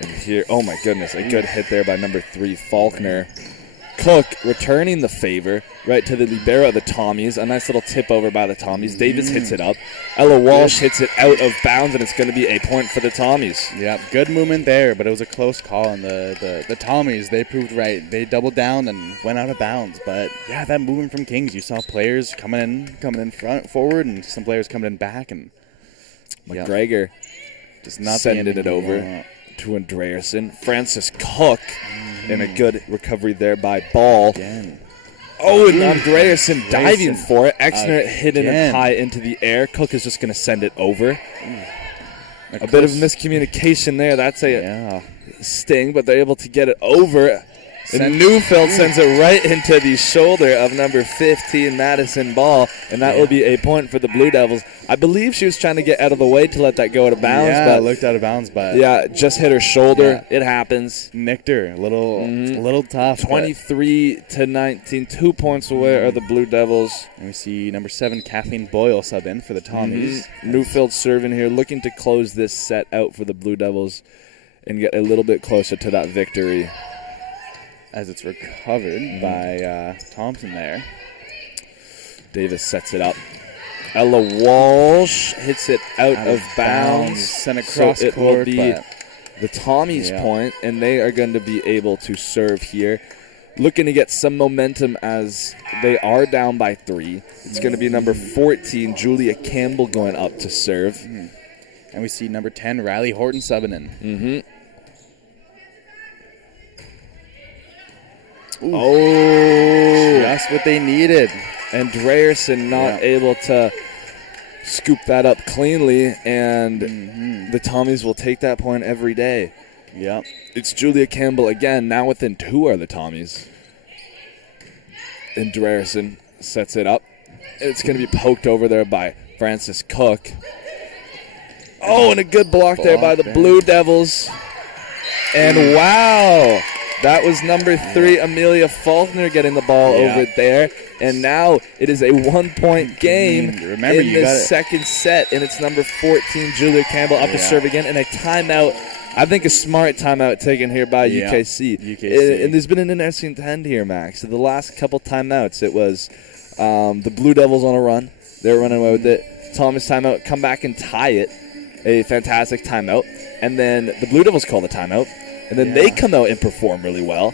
And here, oh my goodness, a good hit there by number 3, Faulkner. Cook returning the favor right to the libero of the Tommies. A nice little tip over by the Tommies. Davis hits it up. Ella Walsh hits it out of bounds, and it's going to be a point for the Tommies. Yeah, good movement there, but it was a close call. And the Tommies, they proved right. They doubled down and went out of bounds. But yeah, that movement from Kings, you saw players coming in forward, and some players coming in back, and McGregor just not sending it over to Andreersen. Francis Cook, and a good recovery there by Ball. Again. Oh, and Andreersen diving for it. Exner hidden it high into the air. Cook is just going to send it over. A bit of miscommunication there. That's a sting, but they're able to get it over. And Neufeld sends it right into the shoulder of number 15, Madison Ball, and that will be a point for the Blue Devils. I believe she was trying to get out of the way to let that go out of bounds. Yeah, but it looked out of bounds, but just hit her shoulder. Yeah. It happens. Nicked her. A little tough. 23-19. 2 points away are the Blue Devils. And we see number 7, Kathleen Boyle, sub in for the Tommies. Neufeld serving here, looking to close this set out for the Blue Devils and get a little bit closer to that victory. As it's recovered by Thompson there. Davis sets it up. Ella Walsh hits it out of bounds. Sent across it court, will be the Tommies point, and they are going to be able to serve here. Looking to get some momentum as they are down by 3. It's going to be number 14, Julia Campbell, going up to serve. And we see number 10, Riley Horton, subbing in. Ooh. Oh, just what they needed. Andreersen not able to scoop that up cleanly, and the Tommies will take that point every day. Yep. It's Julia Campbell again. Now within 2 are the Tommies. Andreersen sets it up. It's going to be poked over there by Francis Cook. Oh, and a good block there by the Blue Devils. And wow! That was number 3, Amelia Faulkner, getting the ball over there. And now it is a 1-point game in the second set. And it's number 14, Julia Campbell, up to serve again. And a timeout. I think a smart timeout taken here by UKC. And there's been an interesting trend here, Max. So the last couple timeouts, it was the Blue Devils on a run. They were running away with it. Thomas timeout, come back and tie it. A fantastic timeout. And then the Blue Devils call the timeout. And then they come out and perform really well,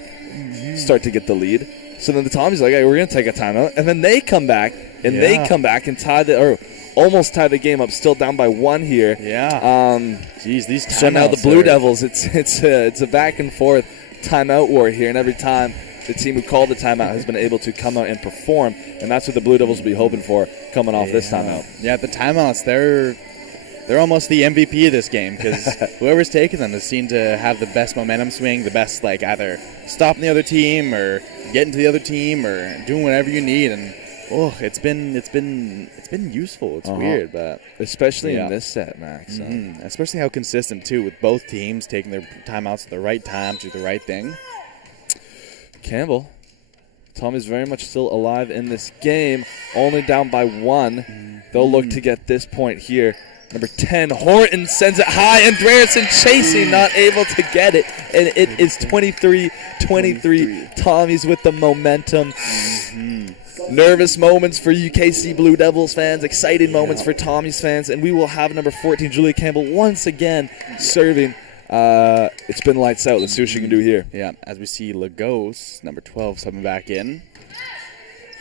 start to get the lead. So then the Tommies like, hey, we're going to take a timeout. And then they come back, and and tie almost tie the game up, still down by 1 here. Yeah. These timeouts. So now the Blue Devils, it's a back and forth timeout war here, and every time the team who called the timeout has been able to come out and perform, and that's what the Blue Devils will be hoping for coming off this timeout. Yeah, the timeouts, they're almost the MVP of this game because whoever's taking them has seemed to have the best momentum swing, the best either stopping the other team or getting to the other team or doing whatever you need. And it's been useful. It's weird, but especially in this set, Max. Especially how consistent too, with both teams taking their timeouts at the right time to do the right thing. Campbell, Tommy's very much still alive in this game, only down by 1. They'll look to get this point here. Number 10, Horton sends it high, and Dreyerson chasing, not able to get it. And it is 23-23. Tommies with the momentum. Nervous moments for UKC Blue Devils fans, exciting moments for Tommies fans, and we will have number 14, Julia Campbell, once again serving. It's been lights out. Let's see what she can do here. Yeah, as we see Lagos, number 12, subbing back in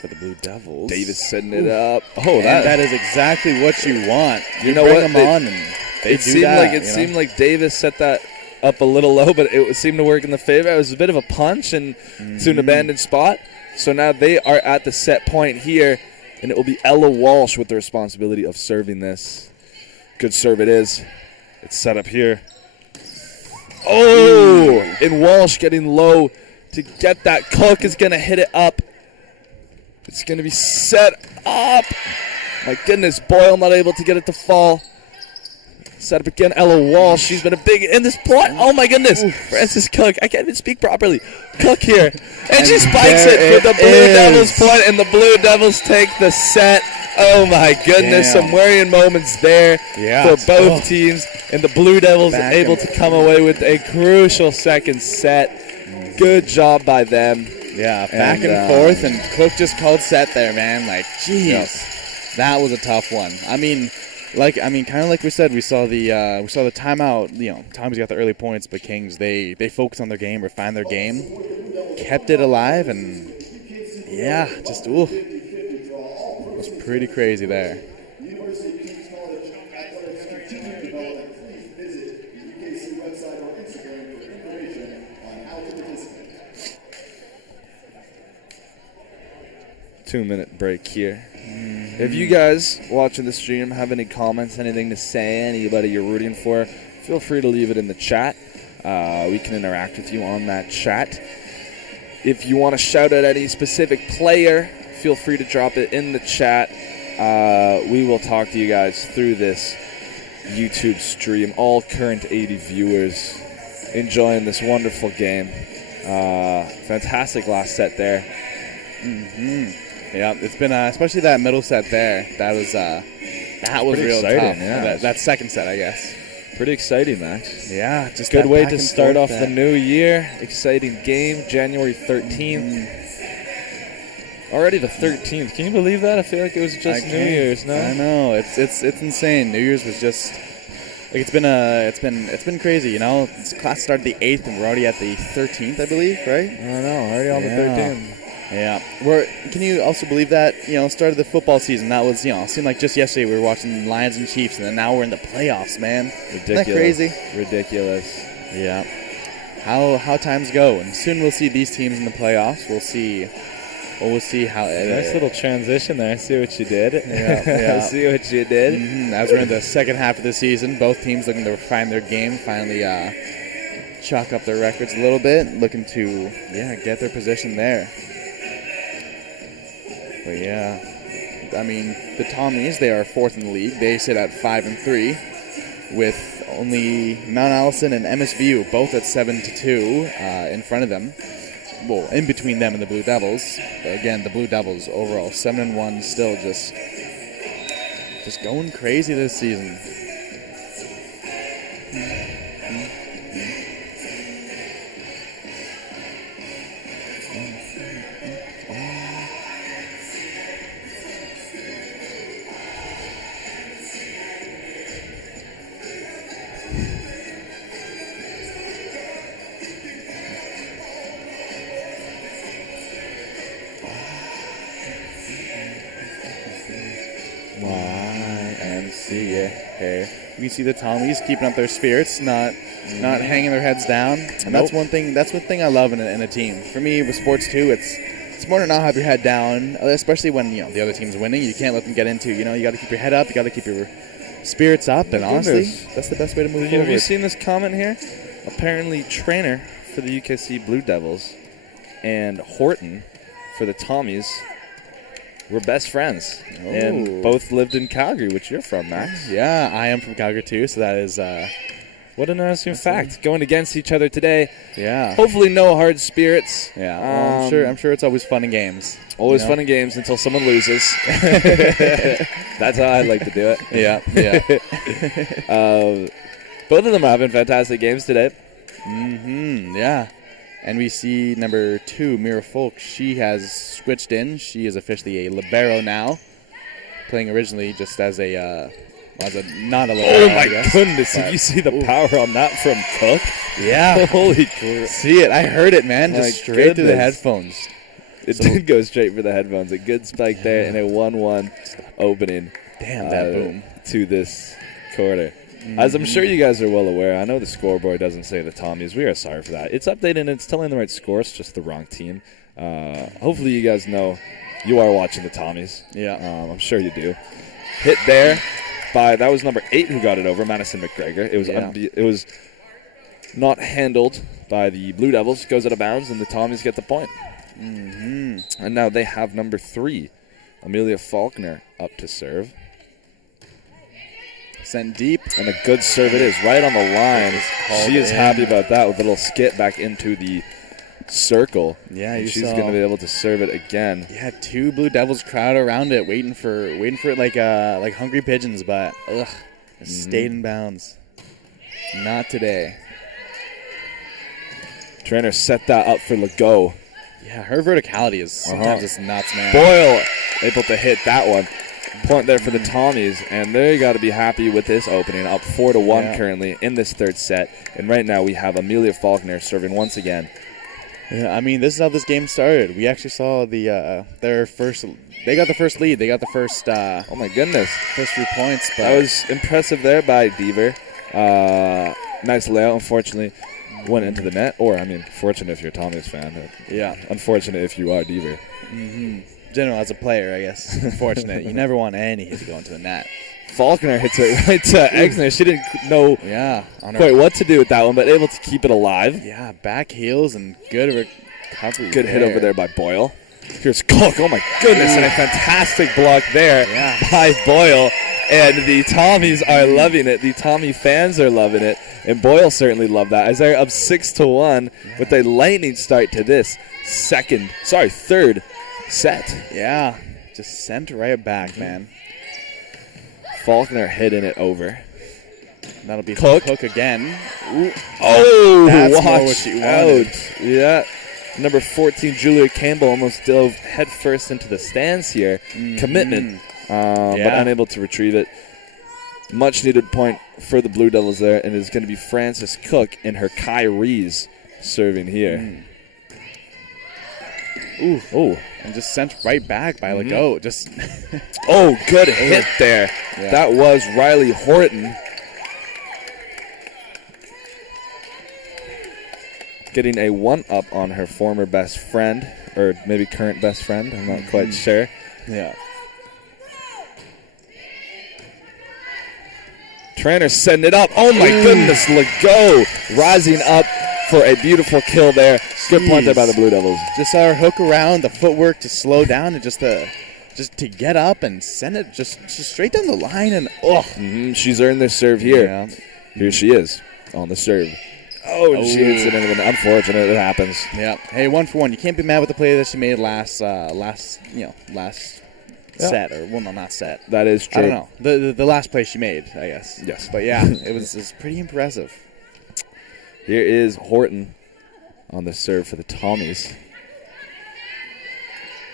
for the Blue Devils. Davis setting it up. That is exactly what you want. You know bring what? them on, and they do that. It seemed like Davis set that up a little low, but it seemed to work in the favor. It was a bit of a punch and to an abandoned spot. So now they are at the set point here, and it will be Ella Walsh with the responsibility of serving this. Good serve it is. It's set up here. Oh! And Walsh getting low to get that. Cook is going to hit it up. It's going to be set up. My goodness, Boyle not able to get it to fall. Set up again, Ella Walsh. She's been a big in this point. Oh my goodness, Francis Cook. I can't even speak properly. Cook here, and she spikes it for the Blue Devils point, and the Blue Devils take the set. Oh my goodness, some worrying moments there for both teams, and the Blue Devils able to come away with a crucial second set. Good job by them. Yeah, back and forth, and Cook just called set there, man. Like, jeez, that was a tough one. Kind of like we said, we saw the timeout. You know, Tommy's got the early points, but Kings they focused on their game, refined their game, kept it alive, and it was pretty crazy there. 2-minute break here. If you guys watching the stream have any comments, anything to say, anybody you're rooting for, feel free to leave it in the chat. We can interact with you on that chat. If you want to shout out any specific player, feel free to drop it in the chat. We will talk to you guys through this YouTube stream. All current 80 viewers enjoying this wonderful game. Fantastic last set there. Yeah, it's been especially that middle set there. That was real exciting, tough. Yeah. That second set, I guess. Pretty exciting, Max. Yeah, just good way to start off the new year. Exciting game, January 13th. Already the 13th. Can you believe that? I feel like it was just New Year's. No, I know. It's insane. New Year's was just like it's been crazy. You know, this class started the 8th, and we're already at the 13th, I believe, right? I don't know. Already on the 13th. Yeah. Can you also believe that, started the football season? That was, it seemed like just yesterday we were watching Lions and Chiefs, and then now we're in the playoffs, man. Ridiculous. Isn't that crazy? Ridiculous. Yeah. How times go. And soon we'll see these teams in the playoffs. We'll see how it is. Nice little transition there. I see what you did. Yeah. I see what you did. As we're in the second half of the season, both teams looking to refine their game, finally chalk up their records a little bit, looking to get their position there. But the Tommies, they are 4th in the league. They sit at 5-3, with only Mount Allison and MSVU both at 7-2 in front of them. Well, in between them and the Blue Devils. But again, the Blue Devils overall 7-1, still just going crazy this season. You can see the Tommies keeping up their spirits, not hanging their heads down, and that's one thing. That's one thing I love in a team. For me, with sports too, it's more to not have your head down, especially when the other team's winning. You can't let them get into. You got to keep your head up. You got to keep your spirits up, and honestly, that's the best way to move forward. Have you seen this comment here? Apparently, trainer for the UKC Blue Devils and Horton for the Tommies were best friends and both lived in Calgary, which you're from, Max. Yeah, I am from Calgary too, so that is what an interesting fact. Going against each other today. Yeah. Hopefully no hard spirits. Yeah. Well, I'm sure it's always fun and games. Always fun and games until someone loses. That's how I'd like to do it. Yeah. Both of them are having fantastic games today. Yeah. And we see number 2, Mira Folk. She has switched in. She is officially a libero now, playing originally just as a not a libero. Oh my goodness! Did you see the power on that from Cook? Yeah. Holy crap! See it? I heard it, man. Just straight through the headphones. It did go straight for the headphones. A good spike there and a 1-1 opening. Damn that boom to this quarter. As I'm sure you guys are well aware, I know the scoreboard doesn't say the Tommies. We are sorry for that. It's updated and it's telling the right score. It's just the wrong team. Hopefully you guys know you are watching the Tommies. Yeah. I'm sure you do. Hit there by, that was number 8 who got it over, Madison McGregor. It was not handled by the Blue Devils. Goes out of bounds and the Tommies get the point. And now they have number 3, Amelia Faulkner, up to serve. Sent deep. And a good serve it is, right on the line. She is happy about that with a little skit back into the circle. Yeah, she's going to be able to serve it again. Yeah, 2 Blue Devils crowd around it, waiting for it like hungry pigeons, but stayed in bounds. Not today. Trainer set that up for Legault. Yeah, her verticality is sometimes just nuts, man. Boyle able to hit that one. Point there for the Tommies, and they got to be happy with this opening. Up 4-1 currently in this third set, and right now we have Amelia Faulkner serving once again. Yeah, I mean, this is how this game started. We actually saw their first. They got the first lead. They got the first. Oh my goodness! First 3 points. But that was impressive there by Deaver. Nice layout. Unfortunately, went into the net. Or I mean, fortunate if you're a Tommies fan. Yeah. Unfortunate if you are Deaver. General, as a player, I guess. Unfortunate. You never want any hit to go into the net. Faulkner hits it right to Exner. She didn't know quite what to do with that one, but able to keep it alive. Yeah, back heels and good recovery. Good hit over there by Boyle. Here's Cook. Oh, my goodness, and a fantastic block there by Boyle. And the Tommies are loving it. The Tommy fans are loving it. And Boyle certainly loved that. As they're up 6-1 with a lightning start to this third set. Yeah, just sent right back, man. Faulkner hitting it over. That'll be Cook again. Ooh. Oh, that's watch more what she wanted. Yeah. Number 14, Julia Campbell, almost dove head first into the stands here. Commitment, but unable to retrieve it. Much needed point for the Blue Devils there, and it's going to be Frances Cook and her Kyrie's serving here. Ooh. And just sent right back by Legault. Just good hit there. Yeah. That was Riley Horton. Getting a 1-up on her former best friend, or maybe current best friend. I'm not quite sure. Yeah. Trainer setting it up. Oh my goodness, Legault rising up for a beautiful kill there. Good point there by the Blue Devils. Just saw her hook around, the footwork to slow down and just to get up and send it just straight down the line. And she's earned this serve here. Yeah. Here she is on the serve. She hits it into the net. Unfortunate, it happens. Yeah. Hey, 1-for-1. You can't be mad with the play that she made last set, or well, no, not set. That is true. I don't know. The last play she made, I guess. Yes. But yeah, it was pretty impressive. Here is Horton on the serve for the Tommies.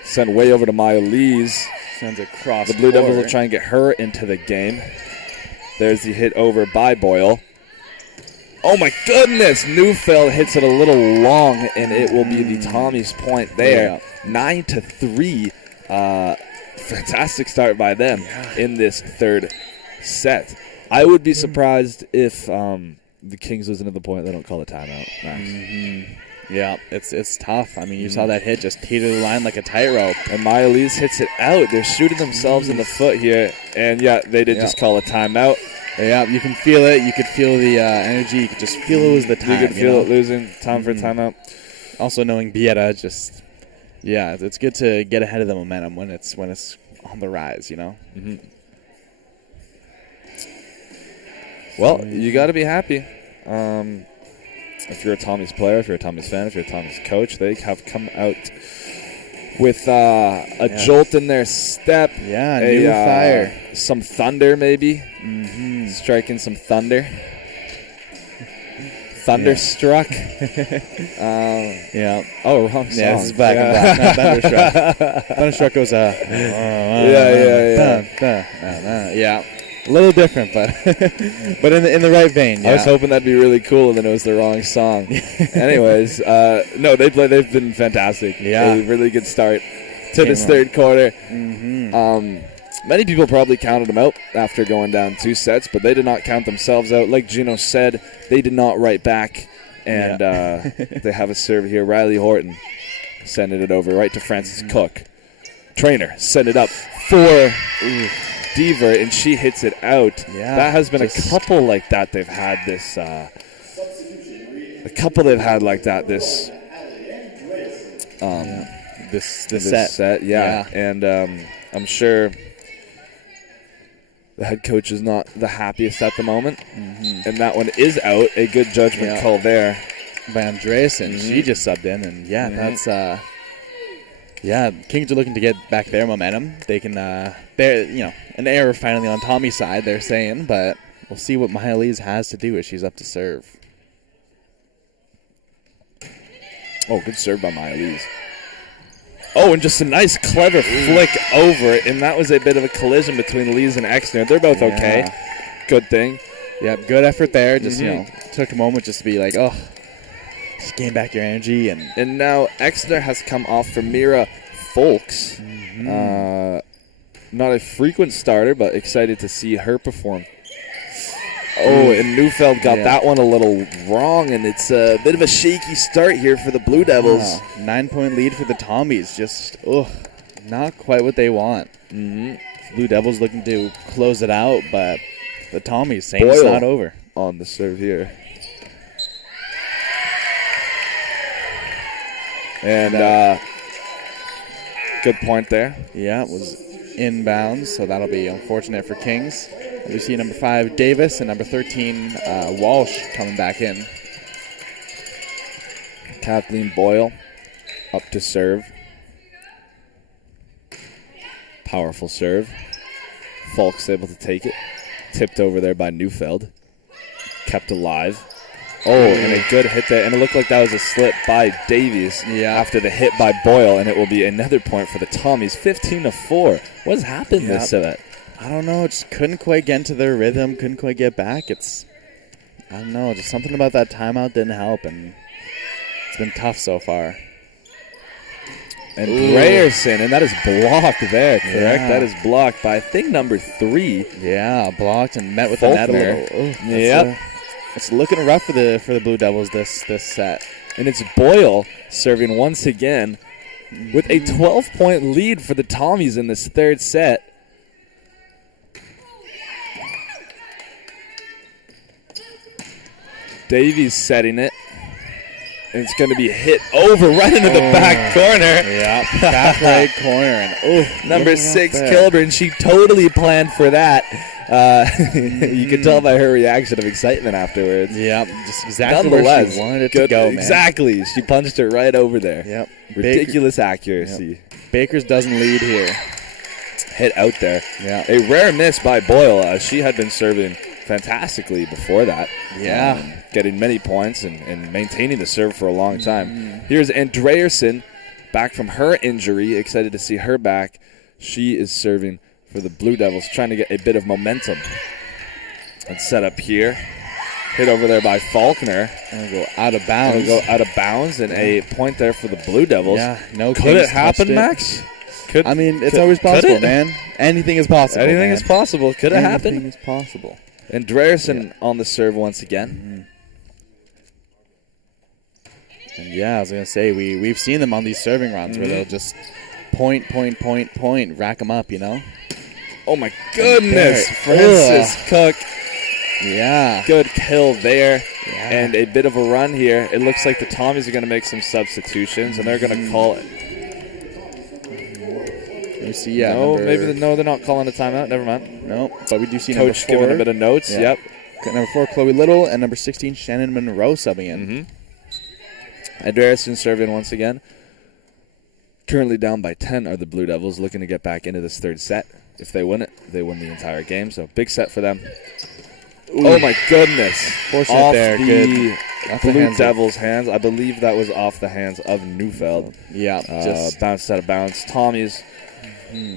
Sent way over to Maya Lees. Sends it across. The Blue Devils will try and get her into the game. There's the hit over by Boyle. Oh my goodness! Neufeld hits it a little long, and it will be the Tommies' point there. 9-3. Fantastic start by them in this third set. I would be surprised if the Kings lose another point. They don't call a timeout. Yeah, it's tough. I mean, you saw that hit just teeter the line like a tightrope. And Maya Lees hits it out. They're shooting themselves in the foot here. And, they did just call a timeout. Yeah, you can feel it. You could feel the energy. You could just feel it was the time. You could feel it losing. Time for a timeout. also knowing Bieta, just it's good to get ahead of the momentum when it's on the rise, you know. Mm-hmm. Well, you got to be happy. If you're a Tommies player, if you're a Tommies fan, if you're a Tommies coach, they have come out with a jolt in their step. Yeah, new fire. Some thunder, maybe. Mm-hmm. Striking some thunder. Thunderstruck. Yeah. Oh, wrong song. Yeah, this is Black and Black, not Thunderstruck. Thunderstruck goes, yeah. A little different, but but in the right vein. Yeah. I was hoping that'd be really cool, and then it was the wrong song. Anyways, no, they've been fantastic. Yeah, a really good start to this third quarter. Mm-hmm. Many people probably counted them out after going down 2 sets, but they did not count themselves out. Like Gino said, they did not write back, and they have a serve here. Riley Horton sending it over right to Francis Cook. Trainer send it up for Deaver, and she hits it out. Yeah, that has been a couple like that they've had this. This set. Yeah. And I'm sure the head coach is not the happiest at the moment, and that one is out. A good judgment call there by Andreasen. She just subbed in, and that's. Kings are looking to get back their momentum. They can, they're, an error finally on Tommy's side, they're saying, but we'll see what Miley's has to do as she's up to serve. Oh, good serve by Miley's. Oh, and just a nice, clever flick over, and that was a bit of a collision between Lees and Exner. They're both okay. Good thing. Yep, good effort there. Just, took a moment just to be like, just gain back your energy. And now Exner has come off for Mira Folks. Not a frequent starter, but excited to see her perform. Oh, and Neufeld got that one a little wrong, and it's a bit of a shaky start here for the Blue Devils. 9-point lead for the Tommies. Just, not quite what they want. Blue Devils looking to close it out, but the Tommies saying it's not over. On the serve here. And good point there. Yeah, it was inbounds, so that'll be unfortunate for Kings. We see number 5, Davis, and number 13, Walsh, coming back in. Kathleen Boyle up to serve. Powerful serve. Falk's able to take it. Tipped over there by Neufeld. Kept alive. Oh, and a good hit there. And it looked like that was a slip by Davies after the hit by Boyle, and it will be another point for the Tommies. 15-4. What has happened this set? I don't know. Just couldn't quite get into their rhythm. Couldn't quite get back. I don't know. Just something about that timeout didn't help, and it's been tough so far. And Grayerson, and that is blocked there, correct? Yeah. That is blocked by, I think, number 3. Yeah, blocked and met with the net a little. Yep. It's looking rough for the Blue Devils this set. And it's Boyle serving once again with a 12-point lead for the Tommies in this third set. Davies setting it. And it's going to be hit over right into the back corner. Yeah, back right corner. And number 6, Kildren. She totally planned for that. You can tell by her reaction of excitement afterwards. Yeah, just exactly where she wanted it to go, man. Exactly. She punched it right over there. Yep. Ridiculous accuracy. Yep. Bakers doesn't lead here. Hit out there. Yeah. A rare miss by Boyle. She had been serving fantastically before that. Yeah. Getting many points and maintaining the serve for a long time. Here's Andreasen back from her injury. Excited to see her back. She is serving for the Blue Devils, trying to get a bit of momentum. And set up here. Hit over there by Faulkner. And go out of bounds. And a point there for the Blue Devils. Yeah, no. Could it happen, Max? It's always possible, man. Anything is possible. Anything is possible. Could it happen? Anything is possible. And Andreasen on the serve once again. And I was going to say, we've seen them on these serving runs where they'll just point, rack them up, Oh, my goodness. Francis Cook. Yeah. Good kill there. and a bit of a run here. It looks like the Tommies are going to make some substitutions, and they're going to call it. Let me see, yeah. No, they're not calling a timeout. Never mind. No, but we do see Coach number 4. giving a bit of notes. Yeah. Yep. Number 4, Chloe Little, and number 16, Shannon Monroe subbing in. Andreasen serving once again. Currently down by 10 are the Blue Devils, looking to get back into this third set. If they win it, they win the entire game. So big set for them. Ooh. Oh my goodness! Fortunate off there. the Good. Blue Devils' hands. I believe that was off the hands of Neufeld. Yeah, just bounced out of bounds. Tommies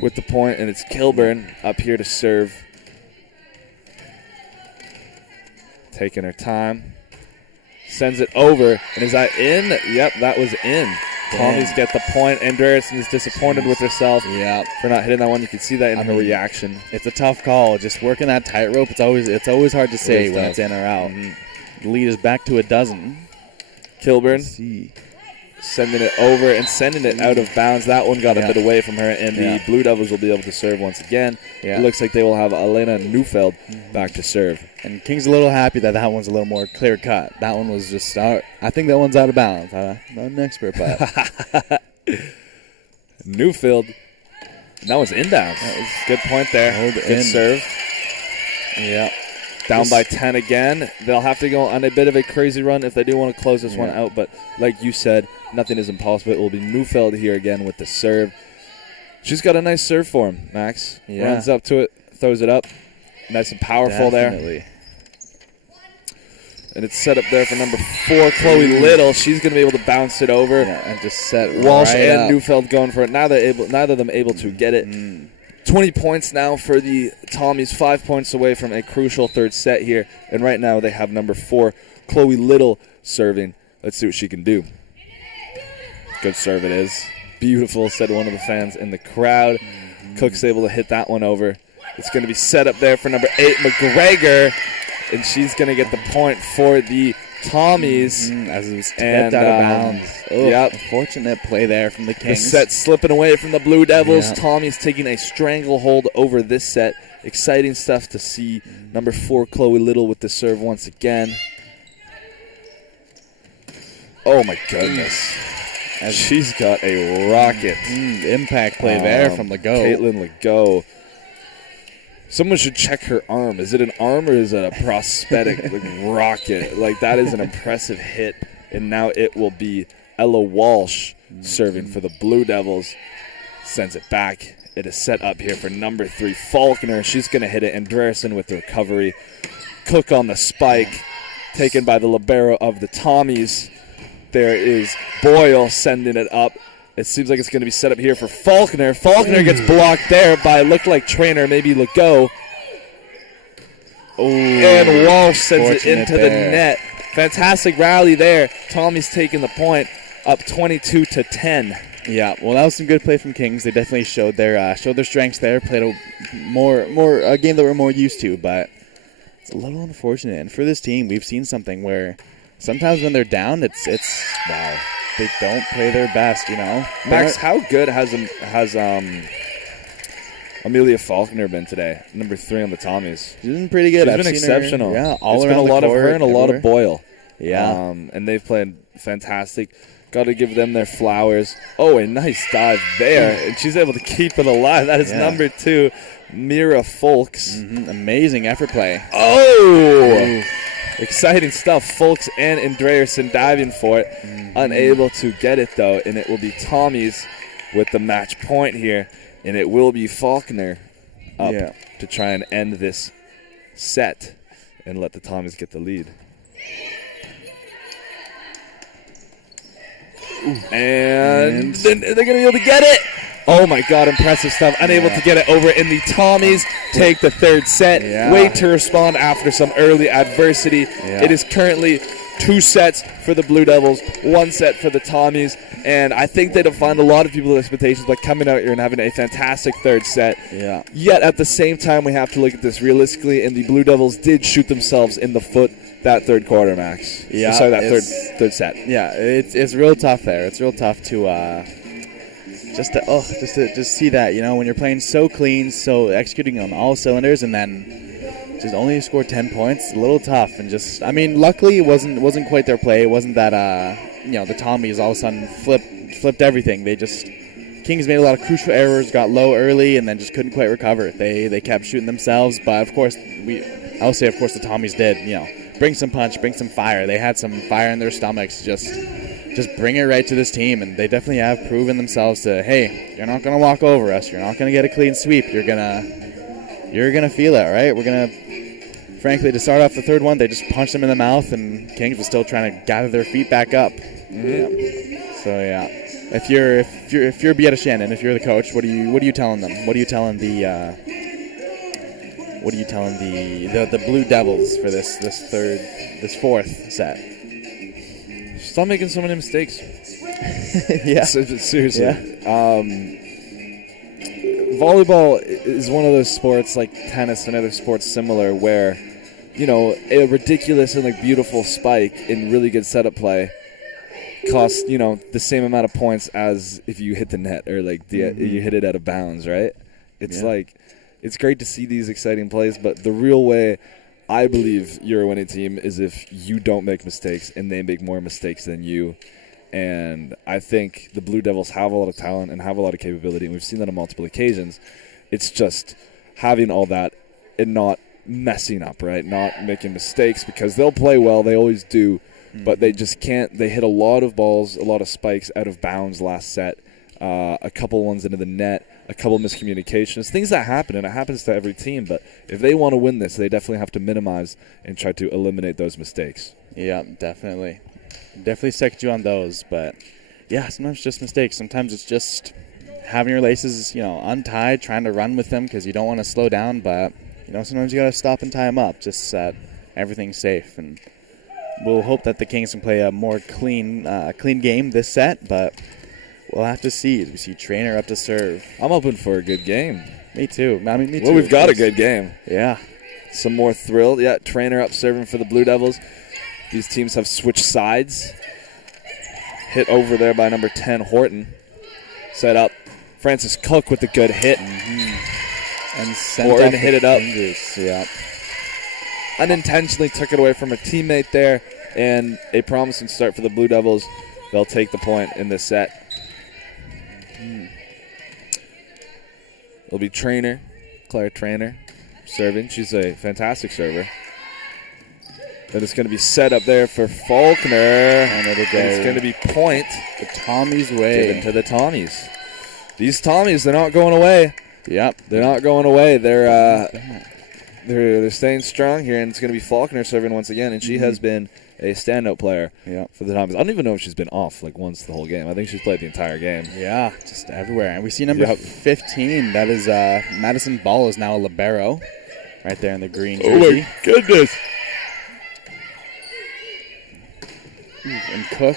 with the point, and it's Kilburn up here to serve. Taking her time. Sends it over. And is that in? Yep, that was in. Tommies get the point. Andreasen is disappointed with herself for not hitting that one. You can see that in her reaction. It's a tough call. Just working that tightrope, it's always hard to say when it's in or out. The lead is back to 12. Kilburn sending it over and sending it out of bounds. That one got a bit away from her, and the Blue Devils will be able to serve once again. It looks like they will have Elena Neufeld back to serve. And King's a little happy that was a little more clear cut. That one was just, I think that one's out of bounds. Not an expert, but. Neufeld. That was inbounds. That was good point there. Good serve. Yeah. Down by 10 again. They'll have to go on a bit of a crazy run if they do want to close this one out. But like you said, nothing is impossible. It will be Neufeld here again with the serve. She's got a nice serve form, Max. Runs up to it, throws it up. Nice and powerful there. And it's set up there for number 4, Chloe Little. She's going to be able to bounce it over. And just set Walsh right and up. Neufeld going for it. Neither of them able to get it. 20 points now for the Tommies, 5 points away from a crucial third set here. And right now they have number 4, Chloe Little, serving. Let's see what she can do. Good serve it is. Beautiful, said one of the fans in the crowd. Cook's able to hit that one over. It's going to be set up there for number 8, McGregor. And she's going to get the point for the Tommies. As it was tipped out of bounds. Unfortunate play there from the Kings. The set slipping away from the Blue Devils. Tommies taking a stranglehold over this set. Exciting stuff to see. Number 4, Chloe Little with the serve once again. Oh my goodness. She's got a rocket. Impact play there from Legault. Caitlin Legault. Someone should check her arm. Is it an arm or is it a prosthetic rocket? That is an impressive hit. And now it will be Ella Walsh serving for the Blue Devils. Sends it back. It is set up here for number 3, Faulkner. She's going to hit it. Andreasen with the recovery. Cook on the spike. Taken by the libero of the Tommies. There is Boyle sending it up. It seems like it's going to be set up here for Faulkner. Faulkner gets blocked there by look like trainer, maybe Legault. And Walsh sends it into the net. Fantastic rally there. Tommy's taking the point, up 22-10. Yeah, well, that was some good play from Kings. They definitely showed their strengths there. Played a game that we're more used to, but it's a little unfortunate. And for this team, we've seen something where sometimes when they're down, it's wow. They don't play their best, Max, how good has Amelia Faulkner been today? Number 3 on the Tommies. She's been pretty good. She's been exceptional. All it's around been a lot of her and a lot everywhere. of Boyle. Yeah. And they've played fantastic. Got to give them their flowers. Oh, a nice dive there. And she's able to keep it alive. That is number 2, Mira Folks. Amazing effort play. Oh! Exciting stuff. Folks and Andreasen diving for it. Unable to get it, though. And it will be Tommies with the match point here. And it will be Faulkner up to try and end this set and let the Tommies get the lead. And then they're going to be able to get it. Oh, my God, impressive stuff. Unable to get it over, and the Tommies take the third set. Wait to respond after some early adversity. It is currently 2 sets for the Blue Devils, 1 set for the Tommies, and I think they defined a lot of people's expectations by coming out here and having a fantastic third set. Yet at the same time, we have to look at this realistically, and the Blue Devils did shoot themselves in the foot that third quarter, Max. Sorry, that third set. Yeah, it's real tough there. It's real tough to just to see that, when you're playing so clean, so executing on all cylinders, and then just only scored 10 points. A little tough, and just, I mean, luckily it wasn't quite their play. It wasn't that the Tommies all of a sudden flipped everything. Kings made a lot of crucial errors, got low early, and then just couldn't quite recover. They kept shooting themselves, but of course I'll say, of course, the Tommies did, bring some punch, bring some fire. They had some fire in their stomachs, just bring it right to this team, and they definitely have proven themselves to, hey, you're not going to walk over us. You're not going to get a clean sweep. You're gonna feel it, right? We're going to, frankly, to start off the third one, they just punched them in the mouth, and Kings was still trying to gather their feet back up. Mm-hmm. So, yeah. If you're Beata Shannon, if you're the coach, what are you telling them? What are you telling the Blue Devils for this fourth set? Stop making so many mistakes. Yeah. Seriously. Yeah. Volleyball is one of those sports like tennis and other sports similar where, a ridiculous and beautiful spike in really good setup play costs, the same amount of points as if you hit the net or you hit it out of bounds, right? It's it's great to see these exciting plays, but the real way I believe you're a winning team is if you don't make mistakes and they make more mistakes than you. And I think the Blue Devils have a lot of talent and have a lot of capability, and we've seen that on multiple occasions. It's just having all that and not messing up, right? Not making mistakes, because they'll play well, they always do, but they just can't. They hit a lot of balls, a lot of spikes out of bounds last set, a couple ones into the net, a couple miscommunications, things that happen, and it happens to every team. But if they want to win this, they definitely have to minimize and try to eliminate those mistakes. Yeah, definitely. Definitely second you on those, but yeah, sometimes it's just mistakes. Sometimes it's just having your laces, untied, trying to run with them because you don't want to slow down, but sometimes you got to stop and tie them up just so that everything's safe. And we'll hope that the Kings can play a more clean game this set, but we'll have to see. As we see Trainer up to serve. I'm hoping for a good game. Me too. Me too. Well, we've got a good game. Yeah. Some more thrill. Yeah, Trainer up serving for the Blue Devils. These teams have switched sides. Hit over there by number 10, Horton. Set up. Francis Cook with the good hit. Mm-hmm. And Horton hit it up. Yeah. Unintentionally took it away from a teammate there. And a promising start for the Blue Devils. They'll take the point in this set. It'll be Claire Trainer, serving. She's a fantastic server. Then it's going to be set up there for Faulkner. And it's going to be point the Tommies way. Given to the Tommies. These Tommies, they're not going away. Yep. They're not going away. They're staying strong here, and it's going to be Faulkner serving once again, and she has been a standout player for the Tommies. I don't even know if she's been off once the whole game. I think she's played the entire game. Yeah, just everywhere. And we see number 15. That is Madison Ball is now a libero right there in the green jersey. Oh, my goodness. And Cook,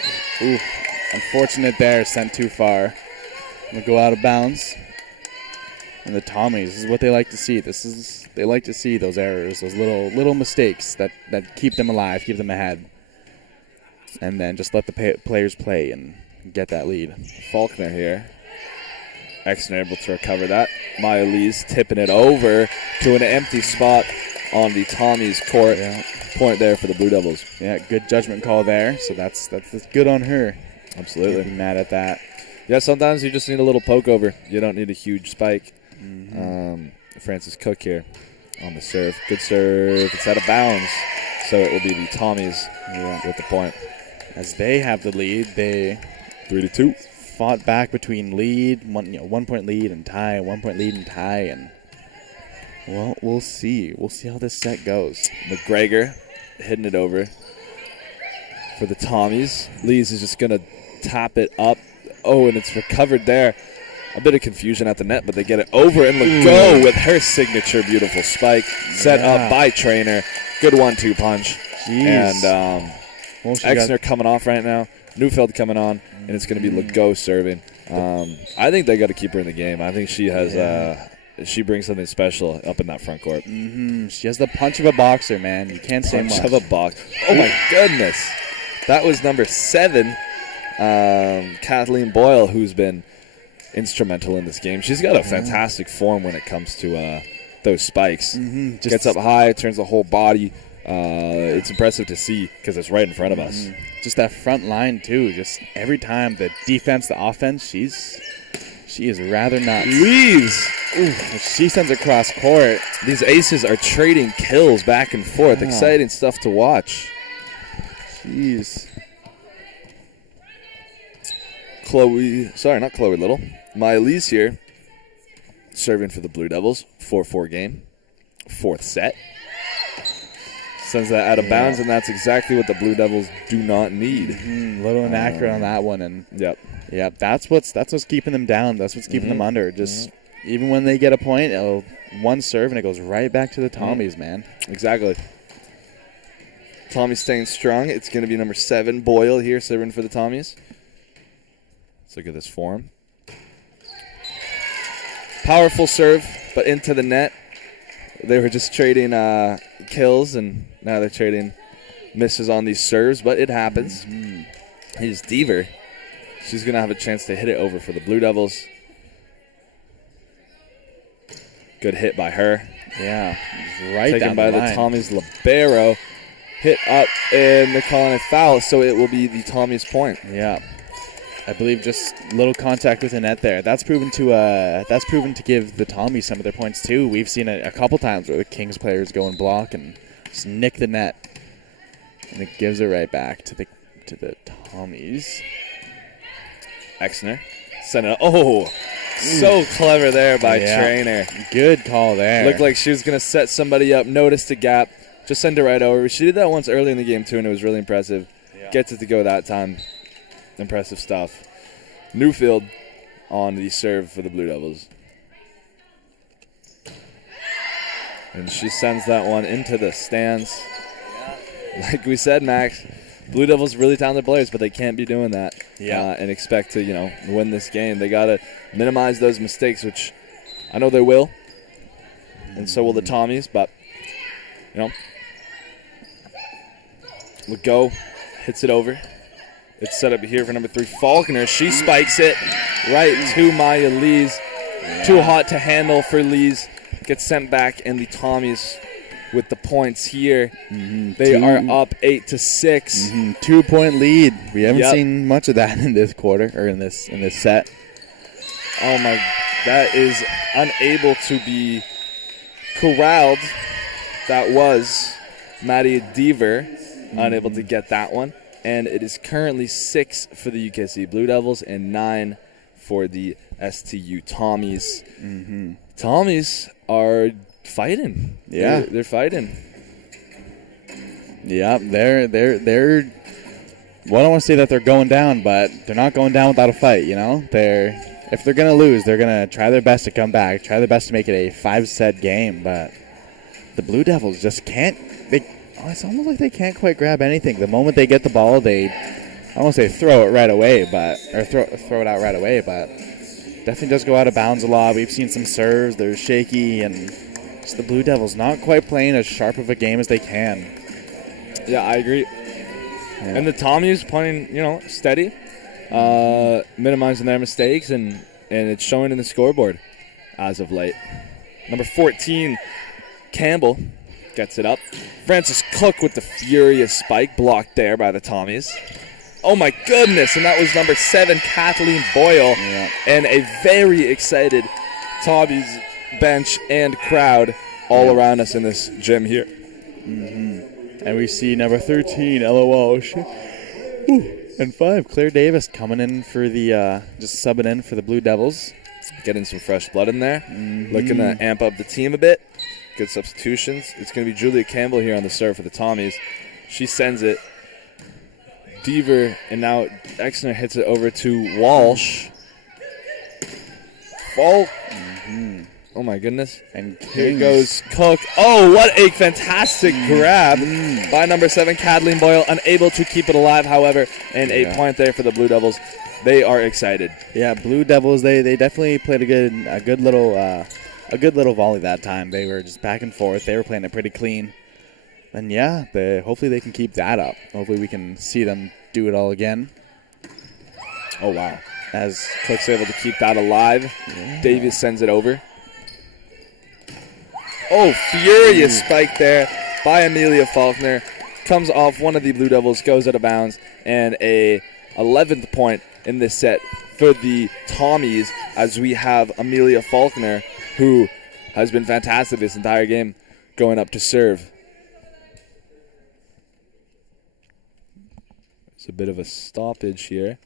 unfortunate there, sent too far. Going to go out of bounds. And the Tommies, this is what they like to see. They like to see those errors, those little mistakes that keep them alive, keep them ahead. And then just let the players play and get that lead. Faulkner here. Exner able to recover that. Maya Lee's tipping it over to an empty spot on the Tommies court. Yeah. Point there for the Blue Devils. Yeah, good judgment call there. So that's good on her. Absolutely. Can't be mad at that. Yeah, sometimes you just need a little poke over. You don't need a huge spike. Mm-hmm. Francis Cook here on the serve. Good serve. It's out of bounds. So it will be the Tommies with the point. As they have the lead, they 3-2. Fought back between lead, 1 point lead and tie, 1 point lead and tie, and well, we'll see. We'll see how this set goes. McGregor hitting it over for the Tommies. Lees is just going to tap it up. Oh, and it's recovered there. A bit of confusion at the net, but they get it over, and Legault with her signature beautiful spike. Set up by Trainer. Good 1-2 punch. Jeez. And Exner coming off right now. Neufeld coming on, and it's going to be Legault serving. I think they got to keep her in the game. I think she has she brings something special up in that front court. Mm-hmm. She has the punch of a boxer, man. You can't say much. Punch of a box. Oh, my goodness. That was number 7, Kathleen Boyle, who's been instrumental in this game. She's got a fantastic form when it comes to those spikes. Gets up high, turns the whole body. It's impressive to see because it's right in front of us. Just that front line, too. Just every time the defense, the offense, she is rather nuts. Leaves. She sends across court. These aces are trading kills back and forth. Exciting stuff to watch. Jeez. Not Chloe Little. My Elise here, serving for the Blue Devils. 4-4 game. Fourth set. Sends that out of bounds, and that's exactly what the Blue Devils do not need. Little inaccurate on that one, and that's what's keeping them down. That's what's keeping them under. Just even when they get a point, one serve and it goes right back to the Tommies, man. Exactly. Tommies staying strong. It's going to be number 7, Boyle here, serving for the Tommies. Let's look at this form. Powerful serve, but into the net. They were just trading kills, and now they're trading misses on these serves, but it happens. Here's Deaver. She's going to have a chance to hit it over for the Blue Devils. Good hit by her. Yeah, right taken down by the the line. Tommies libero. Hit up, and they're calling it foul, so it will be the Tommies point. Yeah. I believe just little contact with the net there. That's proven to give the Tommies some of their points too. We've seen it a couple times where the Kings players go and block and just nick the net, and it gives it right back to the Tommies. Exner sent it. So clever there by Trainer. Good call there. Looked like she was going to set somebody up, noticed the gap, just send it right over. She did that once early in the game too, and it was really impressive. Gets it to go that time. Impressive stuff. Newfield on the serve for the Blue Devils. And she sends that one into the stands. Like we said, Max, Blue Devils really talented players, but they can't be doing that and expect to, win this game. They got to minimize those mistakes, which I know they will. And so will the Tommies, but, Legault hits it over. It's set up here for number 3, Faulkner. She spikes it right to Maya Lees. Too hot to handle for Lees. Gets sent back, and the Tommies with the points here. They are up 8-6. 2-point lead. We haven't seen much of that in this quarter or in this set. Oh my! That is unable to be corralled. That was Maddie Deaver, unable to get that one. And it is currently 6 for the UKC Blue Devils and 9 for the STU Tommies. Tommies are fighting. Yeah, they're fighting. Yeah, they're. Well, I don't want to say that they're going down, but they're not going down without a fight. If they're gonna lose, they're gonna try their best to come back, try their best to make it a 5-set game. But the Blue Devils just can't. It's almost like they can't quite grab anything. The moment they get the ball, I won't say throw it right away, throw it out right away, but definitely does go out of bounds a lot. We've seen some serves; they're shaky, and just the Blue Devils not quite playing as sharp of a game as they can. Yeah, I agree. And the Tommies playing, steady, minimizing their mistakes, and it's showing in the scoreboard as of late. Number 14, Campbell. Gets it up. Francis Cook with the furious spike, blocked there by the Tommies. Oh my goodness, and that was number 7, Kathleen Boyle. And a very excited Tommies bench and crowd all around us in this gym here. And we see number 13, Ella Walsh. And 5, Claire Davis coming in for just subbing in for the Blue Devils. Getting some fresh blood in there. Looking to amp up the team a bit. Good substitutions. It's going to be Julia Campbell here on the serve for the Tommies. She sends it. Deaver, and now Exner hits it over to Walsh. Fall. Oh, my goodness. And here goes Cook. Oh, what a fantastic grab by number 7, Kathleen Boyle. Unable to keep it alive, however, and a point there for the Blue Devils. They are excited. Yeah, Blue Devils, they definitely played a good little volley that time. They were just back and forth. They were playing it pretty clean. And hopefully they can keep that up. Hopefully we can see them do it all again. Oh, wow. As Cook's able to keep that alive, Davis sends it over. Oh, furious spike there by Amelia Faulkner. Comes off one of the Blue Devils, goes out of bounds, and a 11th point in this set for the Tommies, as we have Amelia Faulkner, who has been fantastic this entire game, going up to serve. It's a bit of a stoppage here.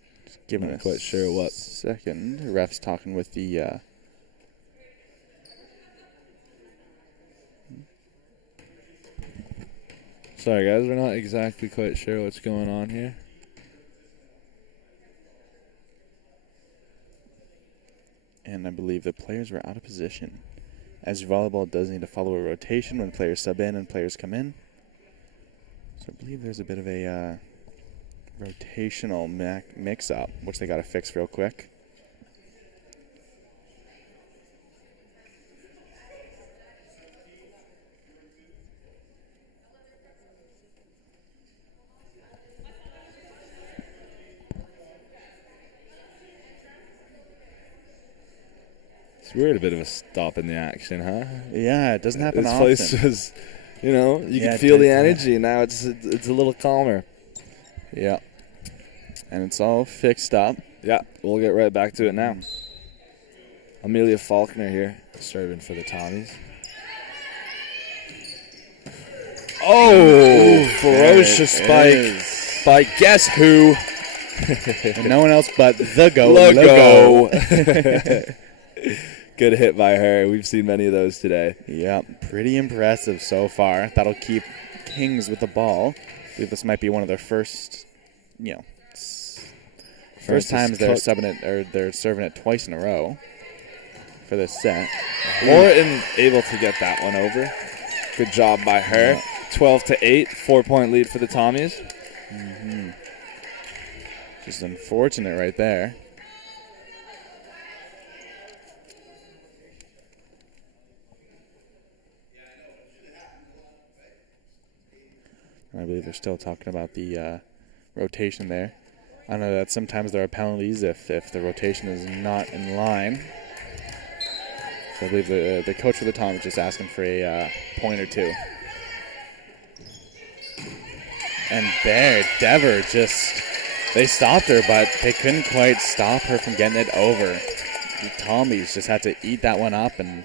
Giving Not quite sure what. Second, the ref's talking with the. Sorry, guys, we're not exactly quite sure what's going on here. And I believe the players were out of position, as volleyball does need to follow a rotation when players sub in and players come in. So I believe there's a bit of a rotational mix-up, which they got to fix real quick. So we're at a bit of a stop in the action, huh? Yeah, it doesn't happen This often. place was, you know, you Yeah, can feel the yeah. energy. Now it's a little calmer. Yeah. And it's all fixed up. Yeah, we'll get right back to it now. Amelia Faulkner here, serving for the Tommies. Oh, ferocious spike by guess who? And no one else but the go. Logo. Good hit by her. We've seen many of those today. Yeah, pretty impressive so far. That'll keep Kings with the ball. I believe this might be one of their first, first times they're subbing it, or they're serving it twice in a row for this set. Morton able to get that one over. Good job by her. 12-8, 4-point lead for the Tommies. Just unfortunate right there. I believe they're still talking about the rotation there. I know that sometimes there are penalties if the rotation is not in line. So I believe the coach for the Tom is just asking for a point or two. And there, Dever they stopped her, but they couldn't quite stop her from getting it over. The Tommies just had to eat that one up and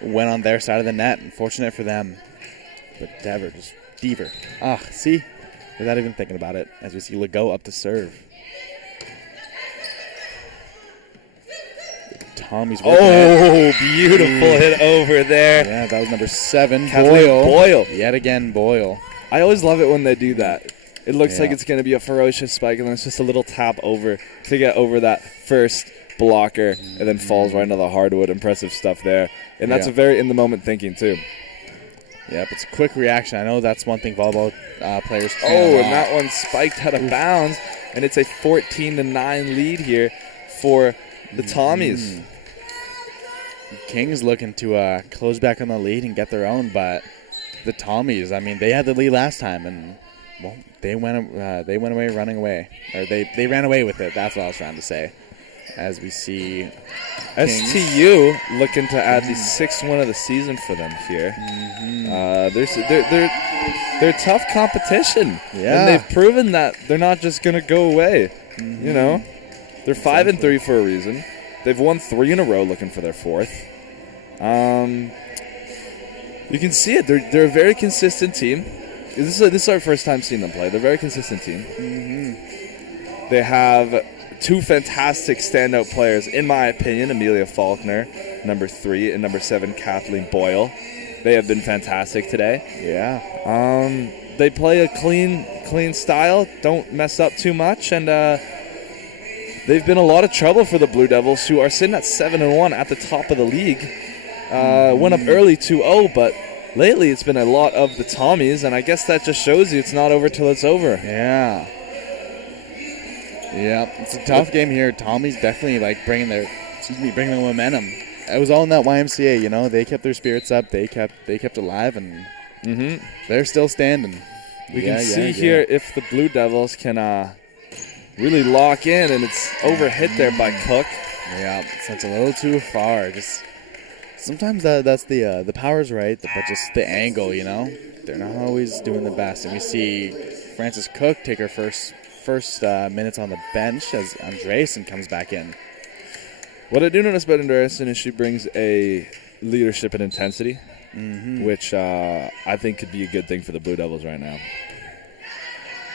went on their side of the net. Unfortunate for them. But Dever just Dever. See? Without even thinking about it, as we see Legault up to serve. Tommy's working it. Beautiful hit over there. Yeah, that was number 7, Boyle. Yet again, Boyle. I always love it when they do that. It looks like Yeah. it's going to be a ferocious spike, and then it's just a little tap over to get over that first blocker, and then falls right into the hardwood. Impressive stuff there. And that's Yeah. a very in-the-moment thinking, too. Yep, it's a quick reaction. I know that's one thing volleyball players can And that one spiked out of bounds, and it's a 14-9 lead here for the Tommies. Kings looking to close back on the lead and get their own, but the Tommies, I mean, they had the lead last time, and well, they went away running away, or they ran away with it. That's what I was trying to say. As we see Kings. STU looking to add the 6th win of the season for them here. They're tough competition. Yeah. And they've proven that they're not just going to go away. You know, they're 5-3 for a reason. They've won 3 in a row looking for their 4th. You can see it. They're a very consistent team. This is our first time seeing them play. They're a very consistent team. They have 2 fantastic standout players, in my opinion. Amelia Faulkner, number 3, and number 7, Kathleen Boyle. They have been fantastic today. Yeah. They play a clean style, don't mess up too much, and they've been a lot of trouble for the Blue Devils, who are sitting at 7-1 at the top of the league. Went up early 2-0, but lately it's been a lot of the Tommies, and I guess that just shows you it's not over till it's over. Yeah. Yeah, it's a tough game here. Tommy's definitely bringing the momentum. It was all in that YMCA, you know. They kept their spirits up. They kept alive, and they're still standing. We can see here if the Blue Devils can really lock in, and it's overhit there by Cook. Yeah, so it's a little too far. Just Sometimes that's the power's right, but just the angle, you know, they're not always doing the best. And we see Frances Cook take her first minutes on the bench as Andreasen comes back in. What I do notice about Andreasen is she brings a leadership and intensity, which I think could be a good thing for the Blue Devils right now.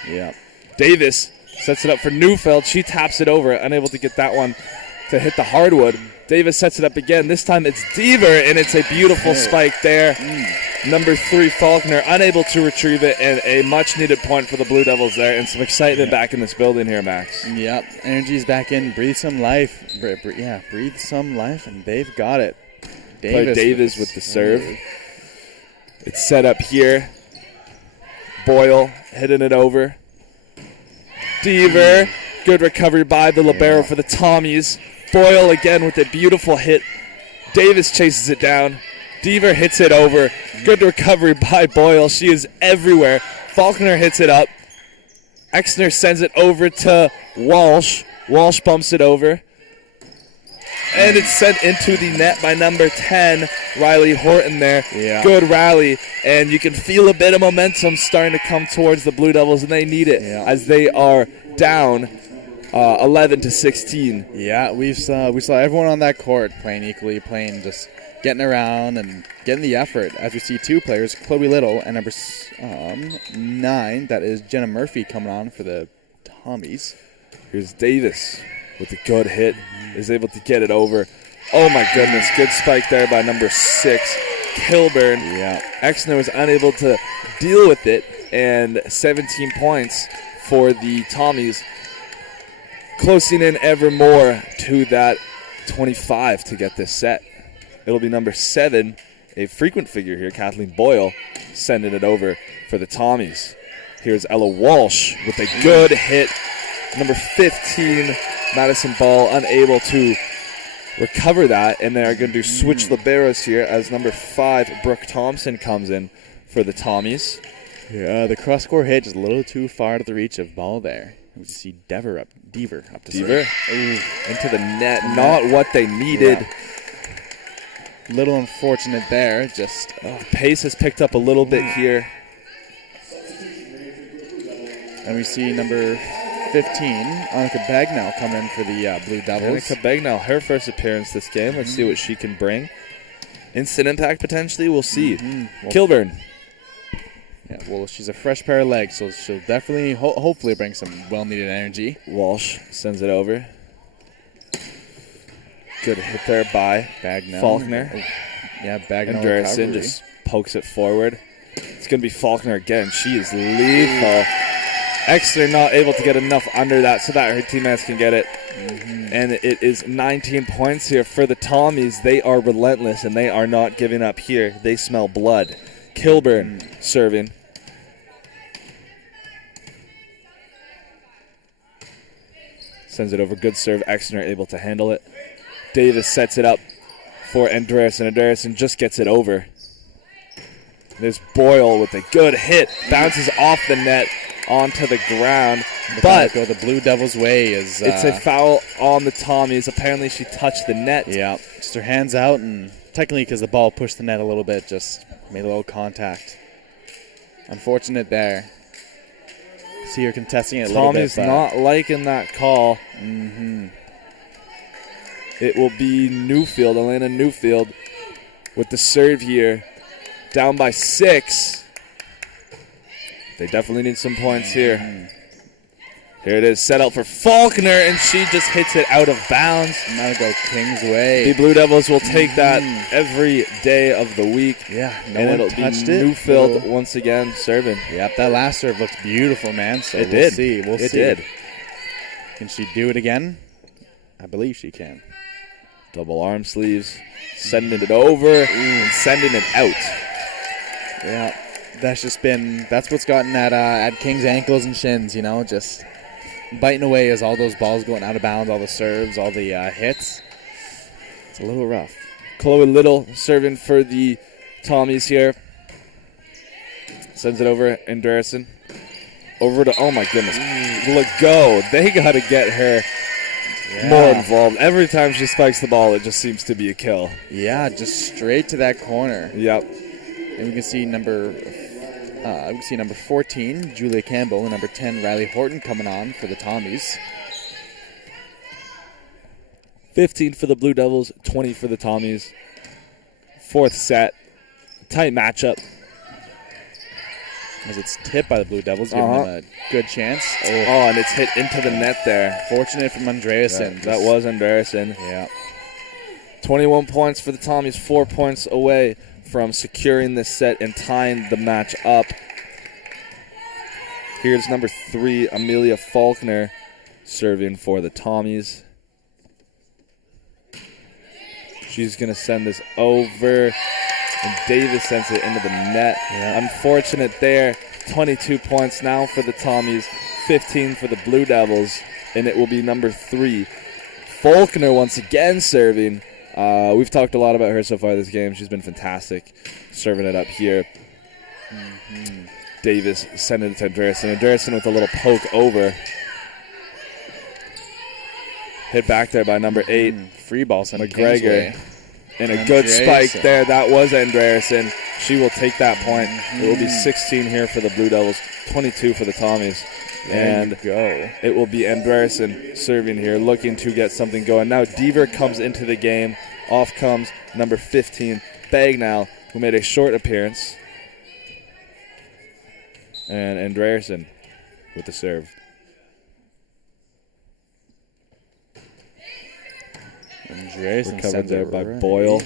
Yeah. Davis sets it up for Neufeld. She taps it over, unable to get that one to hit the hardwood. Davis sets it up again. This time it's Deaver, and it's a beautiful spike there. Number 3, Faulkner, unable to retrieve it, and a much-needed point for the Blue Devils there, and some excitement back in this building here, Max. Yep, energy's back in. Breathe some life. Breathe some life, and they've got it. Davis with the serve. It's set up here. Boyle hitting it over. Deaver, good recovery by the libero for the Tommies. Boyle again with a beautiful hit. Davis chases it down. Deaver hits it over. Good recovery by Boyle. She is everywhere. Faulkner hits it up. Exner sends it over to Walsh. Walsh bumps it over. And it's sent into the net by number 10, Riley Horton there. Yeah. Good rally. And you can feel a bit of momentum starting to come towards the Blue Devils, and they need it as they are down 11-16. Yeah, we saw everyone on that court playing equally, just getting around and getting the effort. As we see 2 players, Chloe Little and number 9, that is Jenna Murphy, coming on for the Tommies. Here's Davis with a good hit, is able to get it over. Oh my goodness, good spike there by number 6, Kilburn. Yeah. Exner was unable to deal with it, and 17 points for the Tommies, closing in ever more to that 25 to get this set. It'll be number 7, a frequent figure here, Kathleen Boyle, sending it over for the Tommies. Here's Ella Walsh with a good hit. Number 15, Madison Ball, unable to recover that, and they are going to switch liberos here as number 5, Brooke Thompson, comes in for the Tommies. Yeah, the cross-court hit just a little too far to the reach of Ball there. We see Deaver up to Deaver into the net, not what they needed. Yeah. Little unfortunate there. Just pace has picked up a little bit here. And we see number 15, Annika Bagnall, come in for the Blue Devils. Annika Bagnall, her first appearance this game. Let's see what she can bring. Instant impact potentially, we'll see. Kilburn. Yeah, well, she's a fresh pair of legs, so she'll definitely, hopefully, bring some well-needed energy. Walsh sends it over. Good hit there by Bagnall. Faulkner. Yeah, Bagnall. Andreasen just pokes it forward. It's going to be Faulkner again. She is lethal. Exner not able to get enough under that so that her teammates can get it. And it is 19 points here for the Tommies. They are relentless, and they are not giving up here. They smell blood. Kilburn serving. Sends it over. Good serve. Exner able to handle it. Davis sets it up for Andreasen. Andreasen just gets it over. There's Boyle with a good hit. Bounces off the net onto the ground. But go the Blue Devils' way is... it's a foul on the Tommies. Apparently she touched the net. Yeah, just her hands out, and technically because the ball pushed the net a little bit, just made a little contact. Unfortunate there. See her contesting it a little bit. Tommy's not liking that call. It will be Newfield, Elena Newfield, with the serve here. Down by 6. They definitely need some points here. Here it is, set out for Faulkner, and she just hits it out of bounds. And that'll go King's way. The Blue Devils will take that every day of the week. Yeah, and it'll be Newfield once again serving. Yep, that last serve looked beautiful, man. So it we'll did. See. We'll see. It did. Can she do it again? I believe she can. Double arm sleeves, sending it over and sending it out. Yeah, that's what's gotten at King's ankles and shins, you know, just biting away as all those balls going out of bounds, all the serves, all the hits. It's a little rough. Chloe Little serving for the Tommies here. Sends it over, Andreasen. Over to, oh my goodness, Legault. They got to get her more involved. Every time she spikes the ball, it just seems to be a kill. Yeah, just straight to that corner. Yep. And we can see number 14, Julia Campbell, and number 10, Riley Horton, coming on for the Tommies. 15 for the Blue Devils, 20 for the Tommies. Fourth set. Tight matchup. As it's tipped by the Blue Devils, giving them a good chance. Oh, and it's hit into the net there. Fortunate from Andreasen. That was Andreasen. Yeah. 21 points for the Tommies, 4 points away from securing this set and tying the match up. Here's number 3, Amelia Faulkner, serving for the Tommies. She's going to send this over, and Davis sends it into the net. Yeah. Unfortunate there. 22 points now for the Tommies, 15 for the Blue Devils, and it will be number 3, Faulkner once again serving. We've talked a lot about her so far this game. She's been fantastic serving it up here. Mm-hmm. Davis sending it to Andreasen. Andreasen with a little poke over. Hit back there by number 8. Free ball sent McGregor. And a good spike there. That was Andreasen. She will take that point. It will be 16 here for the Blue Devils, 22 for the Tommies. And it will be Andreasen serving here, looking to get something going. Now Deaver comes into the game. Off comes number 15, Bagnall, who made a short appearance. And Andreasen with the serve. Andreasen covered there by Boyle.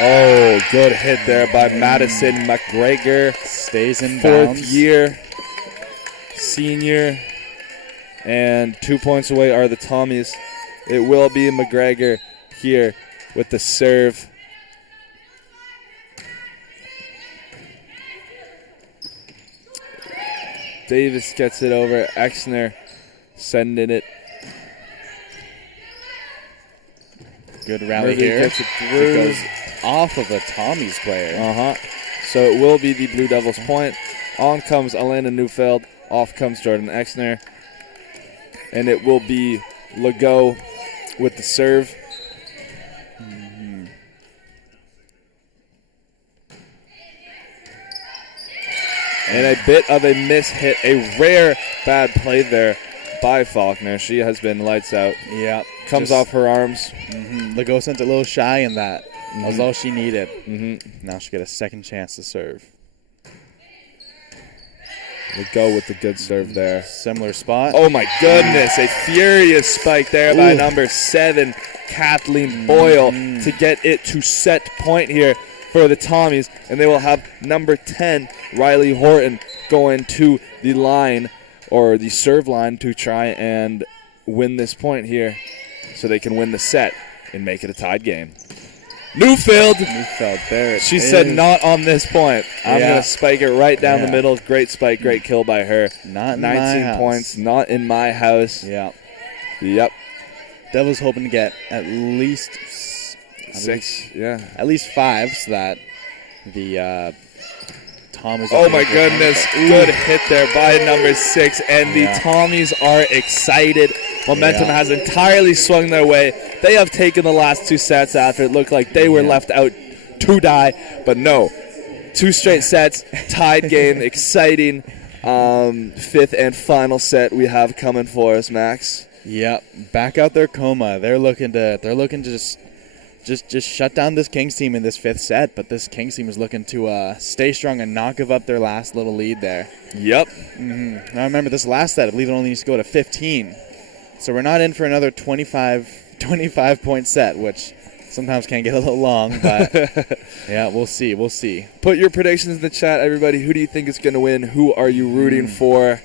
Oh, good hit there by Madison McGregor. Stays in bounds. 4th year senior. And 2 points away are the Tommies. It will be McGregor here with the serve. Davis gets it over. Exner sending it. Good rally Murphy here. Gets it through. It goes off of a Tommies player. So it will be the Blue Devils point. On comes Alana Neufeld. Off comes Jordan Exner. And it will be Legault with the serve. Mm-hmm. And a bit of a miss hit. A rare bad play there by Faulkner. She has been lights out. Yeah. Comes off her arms. Legault sent a little shy in that. That was all she needed. Now she got a second chance to serve. Legault with the good serve there. Similar spot. Oh my goodness, a furious spike there by number 7, Kathleen Boyle, to get it to set point here for the Tommies. And they will have number 10, Riley Horton, going to the line, or the serve line, to try and win this point here so they can win the set and make it a tied game. Neufeld there. She said not on this point. I'm going to spike it right down the middle. Great spike, great kill by her. Not in 19 my points, not in my house. Yeah. Yep. Devils hoping to get at least 6. At least 5 so that the Tommies. Oh my goodness. Good hit there by number 6. And the Tommies are excited. Momentum has entirely swung their way. They have taken the last 2 sets after it looked like they were left out to die. But no, 2 straight sets, tied game, exciting 5th and final set we have coming for us, Max. Yep, back out their coma. They're looking to just shut down this Kings team in this 5th set. But this Kings team is looking to stay strong and not give up their last little lead there. Yep. Now remember, this last set, I believe it only needs to go to 15. So we're not in for another 25-point set, which sometimes can get a little long, but we'll see. Put your predictions in the chat, everybody. Who do you think is going to win? Who are you rooting for?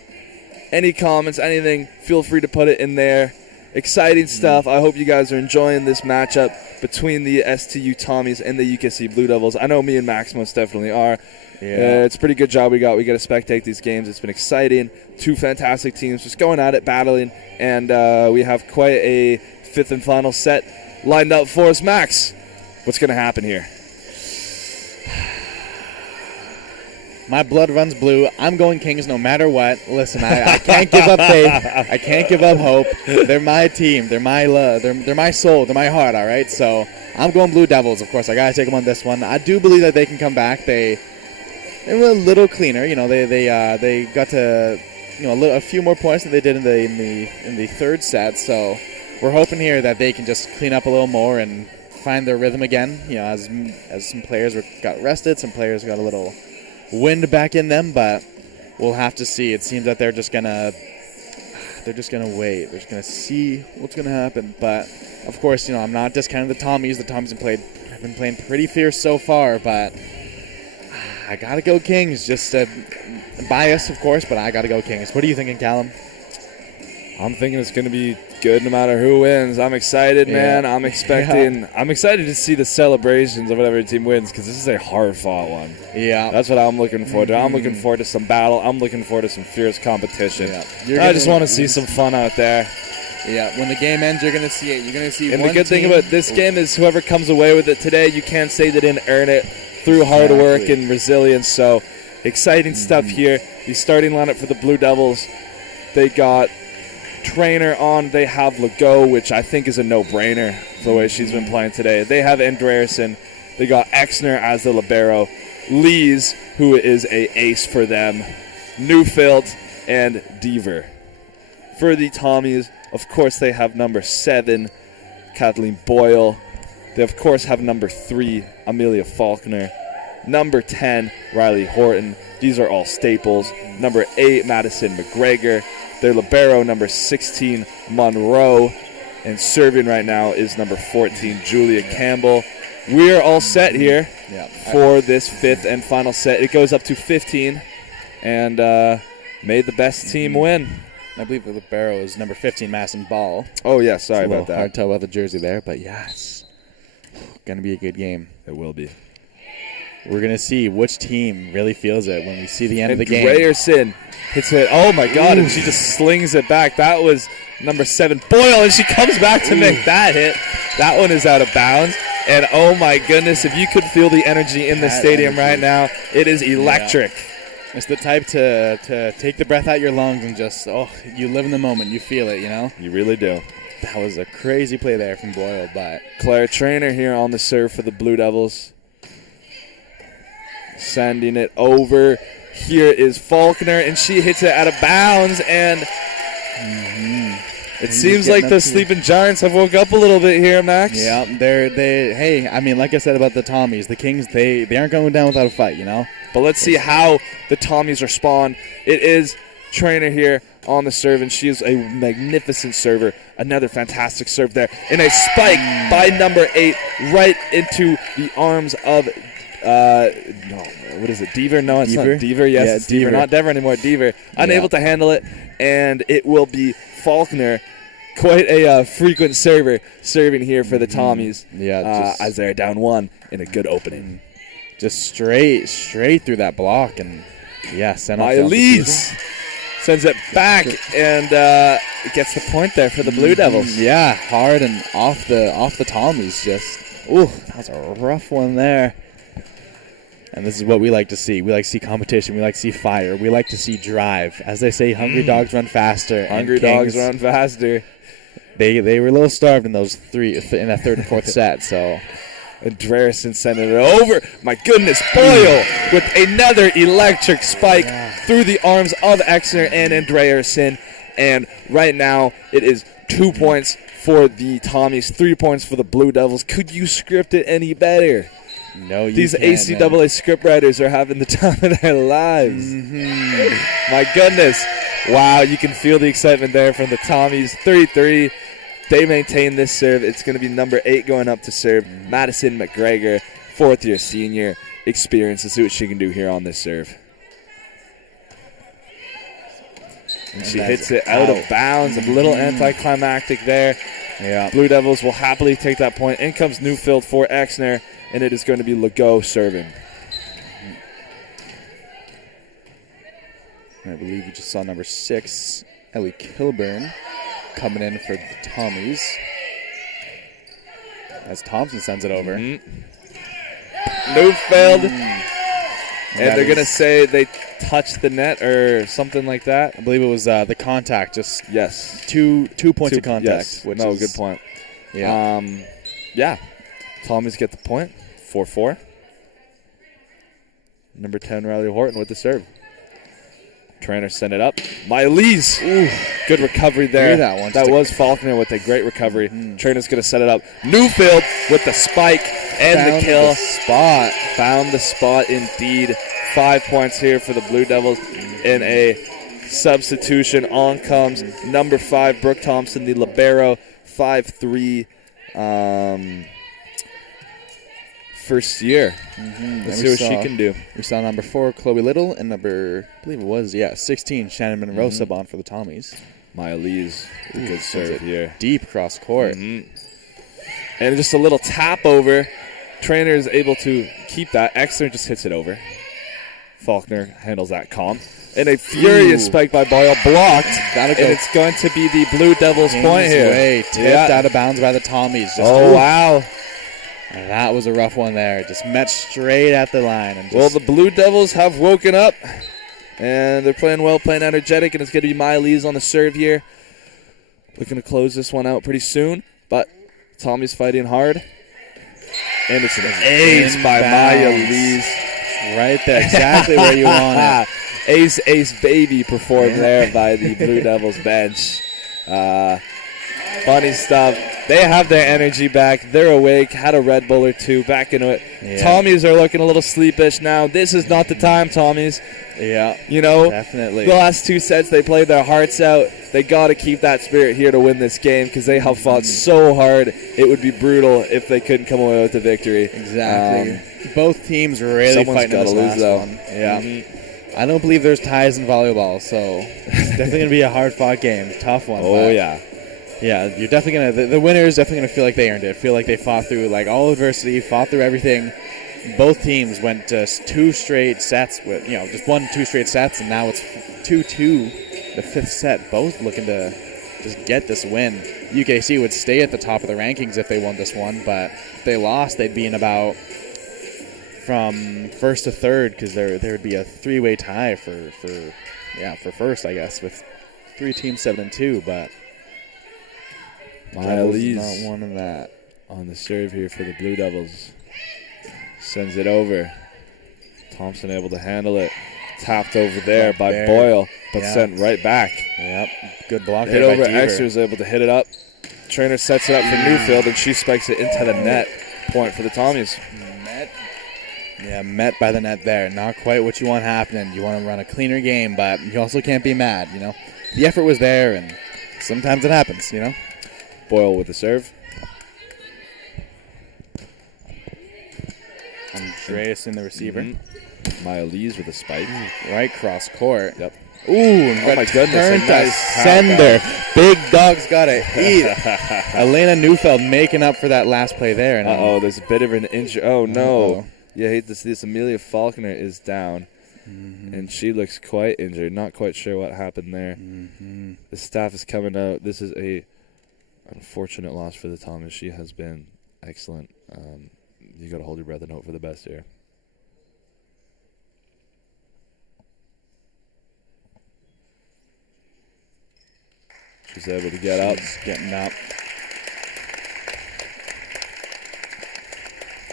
Any comments, anything, feel free to put it in there. Exciting stuff. I hope you guys are enjoying this matchup between the STU Tommies and the UKC Blue Devils. I know me and Max most definitely are. It's a pretty good job we got. We got to spectate these games. It's been exciting. 2 fantastic teams just going at it, battling, and we have quite a 5th and final set lined up for us. Max, what's going to happen here? My blood runs blue. I'm going Kings no matter what. Listen, I can't give up faith. I can't give up hope. They're my team. They're my love. They're my soul. They're my heart, all right? So I'm going Blue Devils, of course. I got to take them on this one. I do believe that they can come back. They were a little cleaner. You know, they got to, you know, a few more points than they did in the third set. So we're hoping here that they can just clean up a little more and find their rhythm again. You know, as some players got rested, some players got a little wind back in them, but we'll have to see. It seems that they're just gonna wait. They're just gonna see what's gonna happen. But of course, you know, I'm not discounting the Tommies. The Tommies have been playing pretty fierce so far, but I gotta go Kings. Just bias, of course, but I gotta go Kings. What are you thinking, Callum? I'm thinking it's going to be good no matter who wins. I'm excited, man. I'm expecting. Yeah. I'm excited to see the celebrations of whatever team wins because this is a hard-fought one. Yeah. That's what I'm looking forward to. I'm looking forward to some battle. I'm looking forward to some fierce competition. Yeah. I just want to see some fun out there. Yeah, when the game ends, you're going to see it. You're going to see and one the good team. thing about this game is whoever comes away with it today, you can't say they didn't earn it through hard work and resilience. So exciting stuff here. The starting lineup for the Blue Devils, they got Trainer on. They have Legault, which I think is a no-brainer the way she's been playing today. They have Andreasen. They got Exner as the libero. Lees, who is a ace for them. Neufeld and Deaver. For the Tommies, of course, they have number 7, Kathleen Boyle. They, of course, have number 3, Amelia Faulkner. Number 10, Riley Horton. These are all staples. Number 8, Madison McGregor. Their libero, number 16, Monroe. And serving right now is number 14, Julia Campbell. We are all set here for this 5th and final set. It goes up to 15, and may the best team win. I believe the libero is number 15, Madison Ball. Oh, yeah, sorry about that. Hard to tell about the jersey there, but yes, going to be a good game. It will be. We're going to see which team really feels it when we see the end of the game. Grayerson hits it. Oh, my God, and she just slings it back. That was number 7, Boyle, and she comes back to make that hit. That one is out of bounds. And, oh, my goodness, if you could feel the energy in the stadium right now, it is electric. Yeah. It's the type to take the breath out your lungs and just, you live in the moment. You feel it, you know? You really do. That was a crazy play there from Boyle, but Claire Trainer here on the serve for the Blue Devils. Sending it over. Here is Faulkner, and she hits it out of bounds, and it seems like the sleeping giants have woke up a little bit here, Max. Yeah, hey, I mean, like I said about the Tommies, the Kings, they aren't going down without a fight, you know? But let's see how the Tommies respond. It is Trainer here on the serve, and she is a magnificent server. Another fantastic serve there. And a spike by number 8 right into the arms of what is it, Deaver? No, it's not Deaver. Yes, yeah, it's Deaver. Not Dever anymore, Deaver. Unable to handle it, and it will be Faulkner. Quite a frequent server serving here for the Tommies. Yeah, as they're down 1 in a good opening. Just straight through that block, and send off Elise sends it back and gets the point there for the Blue Devils. Yeah, hard and off the Tommies. That was a rough one there. And this is what we like to see. We like to see competition. We like to see fire. We like to see drive. As they say, hungry dogs run faster. Hungry dogs run faster. They were a little starved in those in that third and fourth set. So Andreasen sending it over. My goodness, Boyle with another electric spike through the arms of Exner and Andreasen. And right now it is 2 points for the Tommies, 3 points for the Blue Devils. Could you script it any better? No, you These can't, ACAA scriptwriters are having the time of their lives. My goodness. Wow, you can feel the excitement there from the Tommies. 3-3. They maintain this serve. It's going to be number 8 going up to serve. Madison McGregor, 4th-year senior. Experience. Let's see what she can do here on this serve. And she hits it out of bounds. A little anticlimactic there. Yeah. Blue Devils will happily take that point. In comes Neufeld for Exner. And it is going to be Legault serving. I believe you just saw number 6, Ellie Kilburn, coming in for the Tommies. As Thompson sends it over. Neufeld And they're going to say they touched the net or something like that. I believe it was the contact, just Yes. two points of contact. Yes. Which No, is, good point. Yeah. Yeah. Tommies get the point. 4-4. Number 10, Riley Horton with the serve. Trainer send it up. Miley's. Ooh, good recovery there. That was Faulkner with a great recovery. Trainer's going to set it up. Newfield with the spike and the kill. Found the spot indeed. 5 points here for the Blue Devils in a substitution. On comes number 5, Brooke Thompson, the libero. 5'3". First year. Let's see what she can do. We saw number 4, Chloe Little, and number, I believe it was, 16, Shannon Monroe sub on for the Tommies. Maya Lee's a good serve here. Deep cross court. And just a little tap over. Trainer is able to keep that. Exler just hits it over. Faulkner handles that calm. And a furious spike by Boyle, blocked. And it's going to be the Blue Devils point here. Tipped out of bounds by the Tommies. Wow. That was a rough one there. Just met straight at the line. And well, the Blue Devils have woken up, and they're playing well, playing energetic, and it's going to be Maya Lee's on the serve here. Looking to close this one out pretty soon, but Tommy's fighting hard. And it's an ace by Maya Lee's. Right there, exactly where you want it. Ace baby performed there by the Blue Devils bench. Funny stuff. They have their energy back. They're awake. Had a Red Bull or two. Back into it. Yeah. Tommies are looking a little sleepish now. This is not the time, Tommies. Yeah. You know, definitely. The last 2 sets, they played their hearts out. They got to keep that spirit here to win this game because they have fought so hard. It would be brutal if they couldn't come away with the victory. Exactly. Both teams are really fighting in this last one. Yeah. I don't believe there's ties in volleyball, so it's definitely going to be a hard-fought game. Tough one. Oh, yeah. Yeah, you're definitely going to – the winner is definitely going to feel like they earned it, feel like they fought through, like, all adversity, fought through everything. Both teams went just 2 straight sets with, just 1-2 straight sets, and now it's 2-2, the 5th set, both looking to just get this win. UKC would stay at the top of the rankings if they won this one, but if they lost, they'd be in about from first to third because there would be a 3-way tie for first, I guess, with 3 teams 7-2, but Maya Lee's not one of that. On the serve here for the Blue Devils. Sends it over. Thompson able to handle it. Tapped over there by Boyle, but sent right back. Yep. Good block hit there over. by Deaver. Exer's able to hit it up. Trainer sets it up for Newfield, and she spikes it into the net. Point for the Tommies. Met by the net there. Not quite what you want happening. You want to run a cleaner game, but you also can't be mad, The effort was there, and sometimes it happens, Boyle with the serve. Andreas in the receiver. Maya Lee's with a spike. Right cross court. Yep. Ooh, oh my goodness. A nice sender. Big dog's got to eat. Elena Neufeld making up for that last play there. Uh-oh, there's a bit of an injury. Oh, no. Yeah, I hate to see this. Amelia Faulkner is down, and she looks quite injured. Not quite sure what happened there. The staff is coming out. This is a unfortunate loss for the Tommies. She has been excellent. You got to hold your breath and hope for the best here. She's able to get up. Getting up.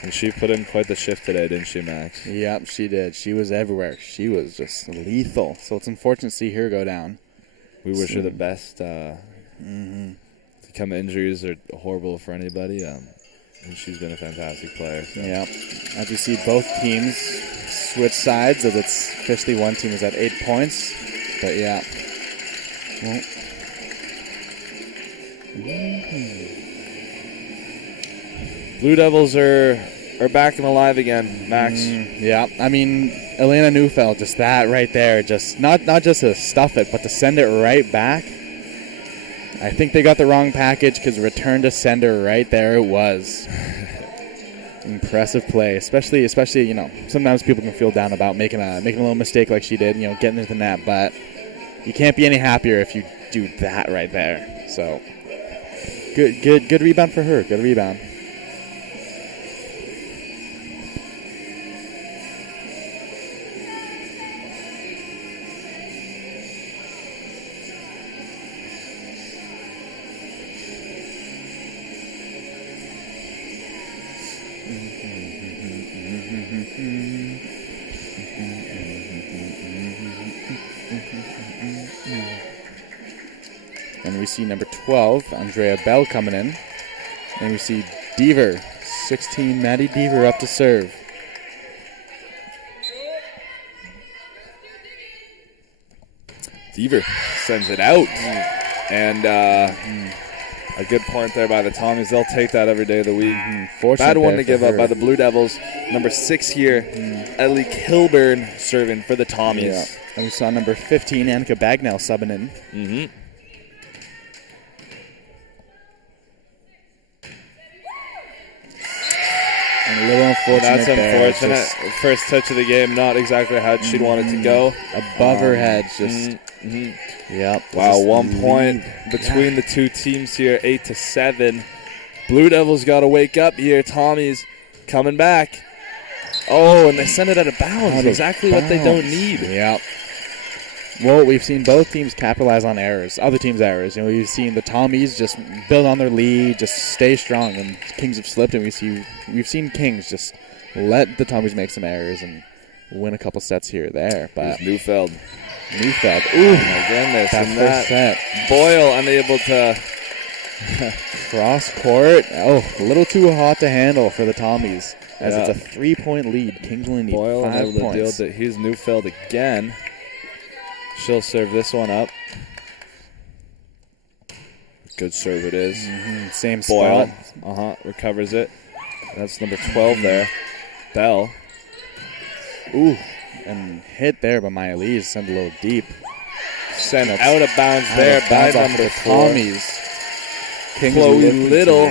And she put in quite the shift today, didn't she, Max? Yep, she did. She was everywhere. She was just lethal. So it's unfortunate to see her go down. We wish her the best. To come injuries are horrible for anybody. And she's been a fantastic player. So. Yep. As you see, both teams switch sides, as it's officially one team is at 8 points. But yeah. Well. Blue Devils are back and alive again, Max. Yeah, I mean, Elena Neufeld, just that right there, just not just to stuff it, but to send it right back. I think they got the wrong package because return to sender right there it was. Impressive play, especially sometimes people can feel down about making a little mistake like she did, getting into the net, but you can't be any happier if you do that right there. So good rebound for her. Good rebound. And we see number 12, Andrea Bell, coming in. And we see Deaver, 16, Maddie Deaver, up to serve. Deaver sends it out. And a good point there by the Tommies. They'll take that every day of the week. Bad one to give up by the Blue Devils. Number 6 here, Ellie Kilburn serving for the Tommies. Yeah. And we saw number 15, Annika Bagnell, subbing in. And a little unfortunate. That's unfortunate. First touch of the game, not exactly how she'd want it to go. Above her head, just. Yep. Wow, 1 point between the two teams here, 8-7. Blue Devils got to wake up here. Tommies coming back. Oh, and they send it out of bounds. Exactly what they don't need. Yep. Well, we've seen both teams capitalize on errors, other teams' errors. You know, we've seen the Tommies just build on their lead, just stay strong, and Kings have slipped, and we've seen Kings just let the Tommies make some errors and win a couple sets here or there. But Neufeld. Ooh, oh my goodness. that and first set. Boyle unable to cross court. Oh, a little too hot to handle for the Tommies, as it's a 3-point lead. Kings only need Boyle 5 unable points. to deal with it. Here's Neufeld again. She'll serve this one up. Good serve it is. Same Boyle. spot. Recovers it. That's number 12 there. Bell. Ooh, and hit there by Maya Lee. Sent a little deep. Sent out of bounds there by number 4. Tommies. Chloe Little.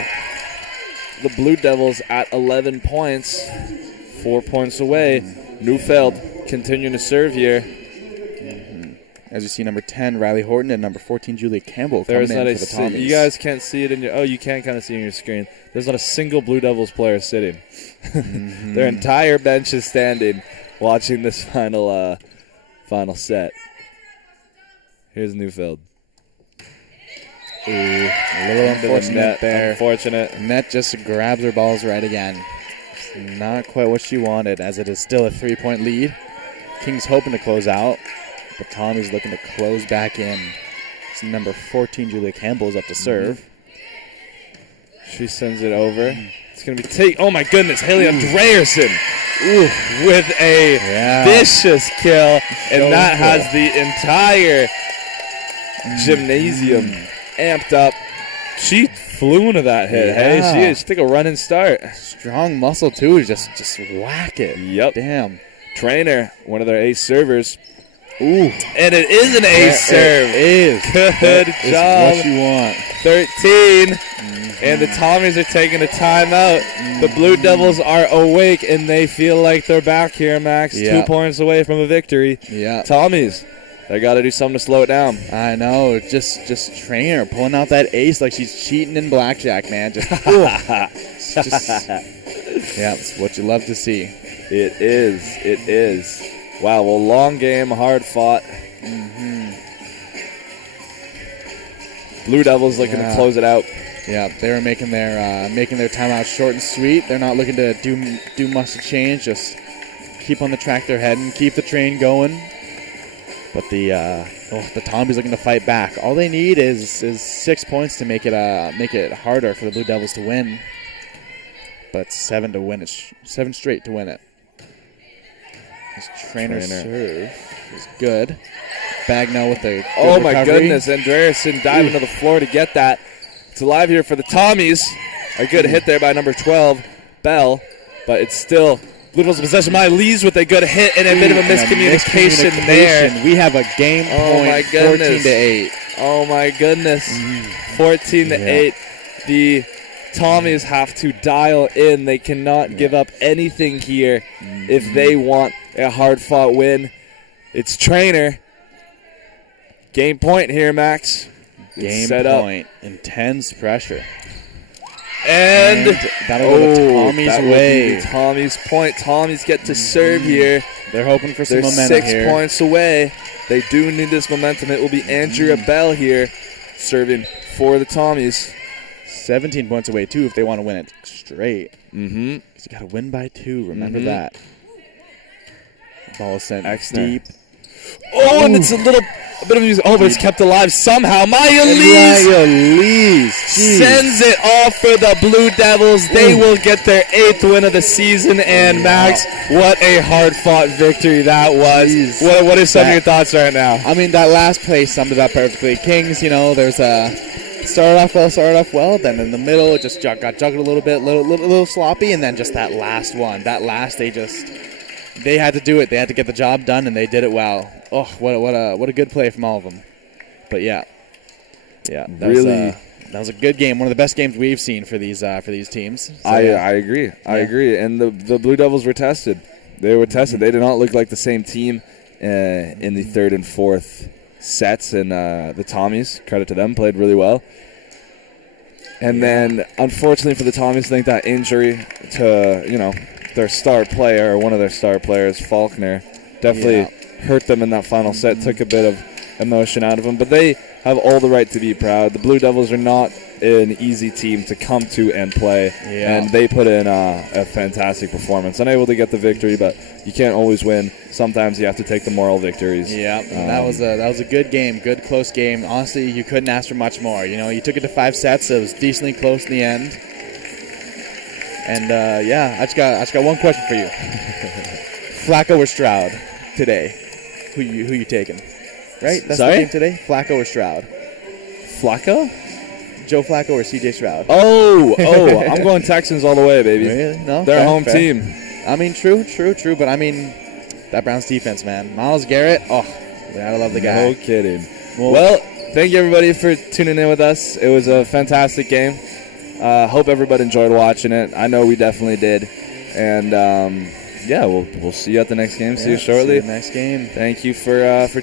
The Blue Devils at 11 points. 4 points away. Neufeld continuing to serve here. As you see, number 10, Riley Horton, and number 14, Julia Campbell, coming in for the Tommies. You guys can't see it in your... Oh, you can kind of see it on your screen. There's not a single Blue Devils player sitting. Their entire bench is standing watching this final set. Here's Neufeld. Ooh, a little unfortunate there. Unfortunate. Net just grabs her balls right again. Not quite what she wanted, as it is still a 3-point lead. Kings hoping to close out, but Tommy's looking to close back in. So number 14, Julia Campbell, is up to serve. She sends it over. It's going to be oh my goodness, Haley Andreasen. Ooh, with a vicious kill, and that has the entire gymnasium amped up. She flew into that hit. Yeah. Hey, she took a running start. Strong muscle too. Just whack it. Yep. Damn. Trainer, one of their ace servers. Ooh, and it is an ace serve. It is. Good job. What you want. 13. And the Tommies are taking a timeout. The Blue Devils are awake, and they feel like they're back here, Max. 2 points away from a victory. Yeah. Tommies, they got to do something to slow it down. I know. Just Trainer pulling out that ace like she's cheating in blackjack, man. Just yeah, it's what you love to see. It is. It is. Wow, well, long game, hard fought. Blue Devils looking to close it out. Yeah, they were making their timeout short and sweet. They're not looking to do much to change. Just keep on the track they're heading, keep the train going. But the Tommies looking to fight back. All they need is 6 points to make it harder for the Blue Devils to win. But 7 to win it, 7 straight to win it. This Trainer serve is good. Bagnell with the good my recovery. goodness, Andreasen diving to the floor to get that. It's alive here for the Tommies. A good hit there by number 12, Bell, but it's still Blue Devils possession. My Lee's with a good hit and a bit of a miscommunication there. We have a game point, 14-8. Oh my goodness, 14-8. The Tommies have to dial in. They cannot give up anything here if they want a hard-fought win. It's Trainer. Game point here, Max. Game set point. Intense pressure. And that'll go the Tommies' way. The Tommies' point. Tommies get to serve here. They're hoping for some They're momentum 6 points away. They do need this momentum. It will be Andrea Bell here serving for the Tommies. 17 points away, too, if they want to win it straight. Because you got to win by 2. Remember that. Ball sent deep. Oh, and it's a little A bit of music. Oh, but it's kept alive somehow. Maya Lees sends it off for the Blue Devils. They will get their 8th win of the season. And Max, what a hard-fought victory that was. What are some of your thoughts right now? I mean, that last play summed it up perfectly. Kings, there's a started off well. Then in the middle, it just got juggled a little bit, little sloppy, and then just that last one. They had to do it. They had to get the job done, and they did it well. Oh, what a good play from all of them. But yeah, that was a good game. One of the best games we've seen for these teams. So, I agree. I agree. And the Blue Devils were tested. They were tested. Mm-hmm. They did not look like the same team in the 3rd and 4th sets. And the Tommies, credit to them, played really well. And then, unfortunately for the Tommies, I think that injury to their star player, or one of their star players, Faulkner, definitely hurt them in that final set, took a bit of emotion out of them. But they have all the right to be proud. The Blue Devils are not an easy team to come to and play, and they put in a fantastic performance. Unable to get the victory, but you can't always win. Sometimes you have to take the moral victories. Yeah, that was a good game, good close game. Honestly, you couldn't ask for much more. You took it to 5 sets. It was decently close in the end. And I just got one question for you. Flacco or Stroud today? Who you taking? Right? That's Sorry? the game today. Flacco or Stroud? Flacco? Joe Flacco or CJ Stroud? Oh, I'm going Texans all the way, baby. Really? No, they're fair, a home fair. team. I mean, true. But I mean, that Browns defense, man. Myles Garrett. Oh, gotta love the guy. No kidding. Well, thank you everybody for tuning in with us. It was a fantastic game. Hope everybody enjoyed watching it. I know we definitely did. And we'll see you at the next game. See you shortly. See you next game. Thank you for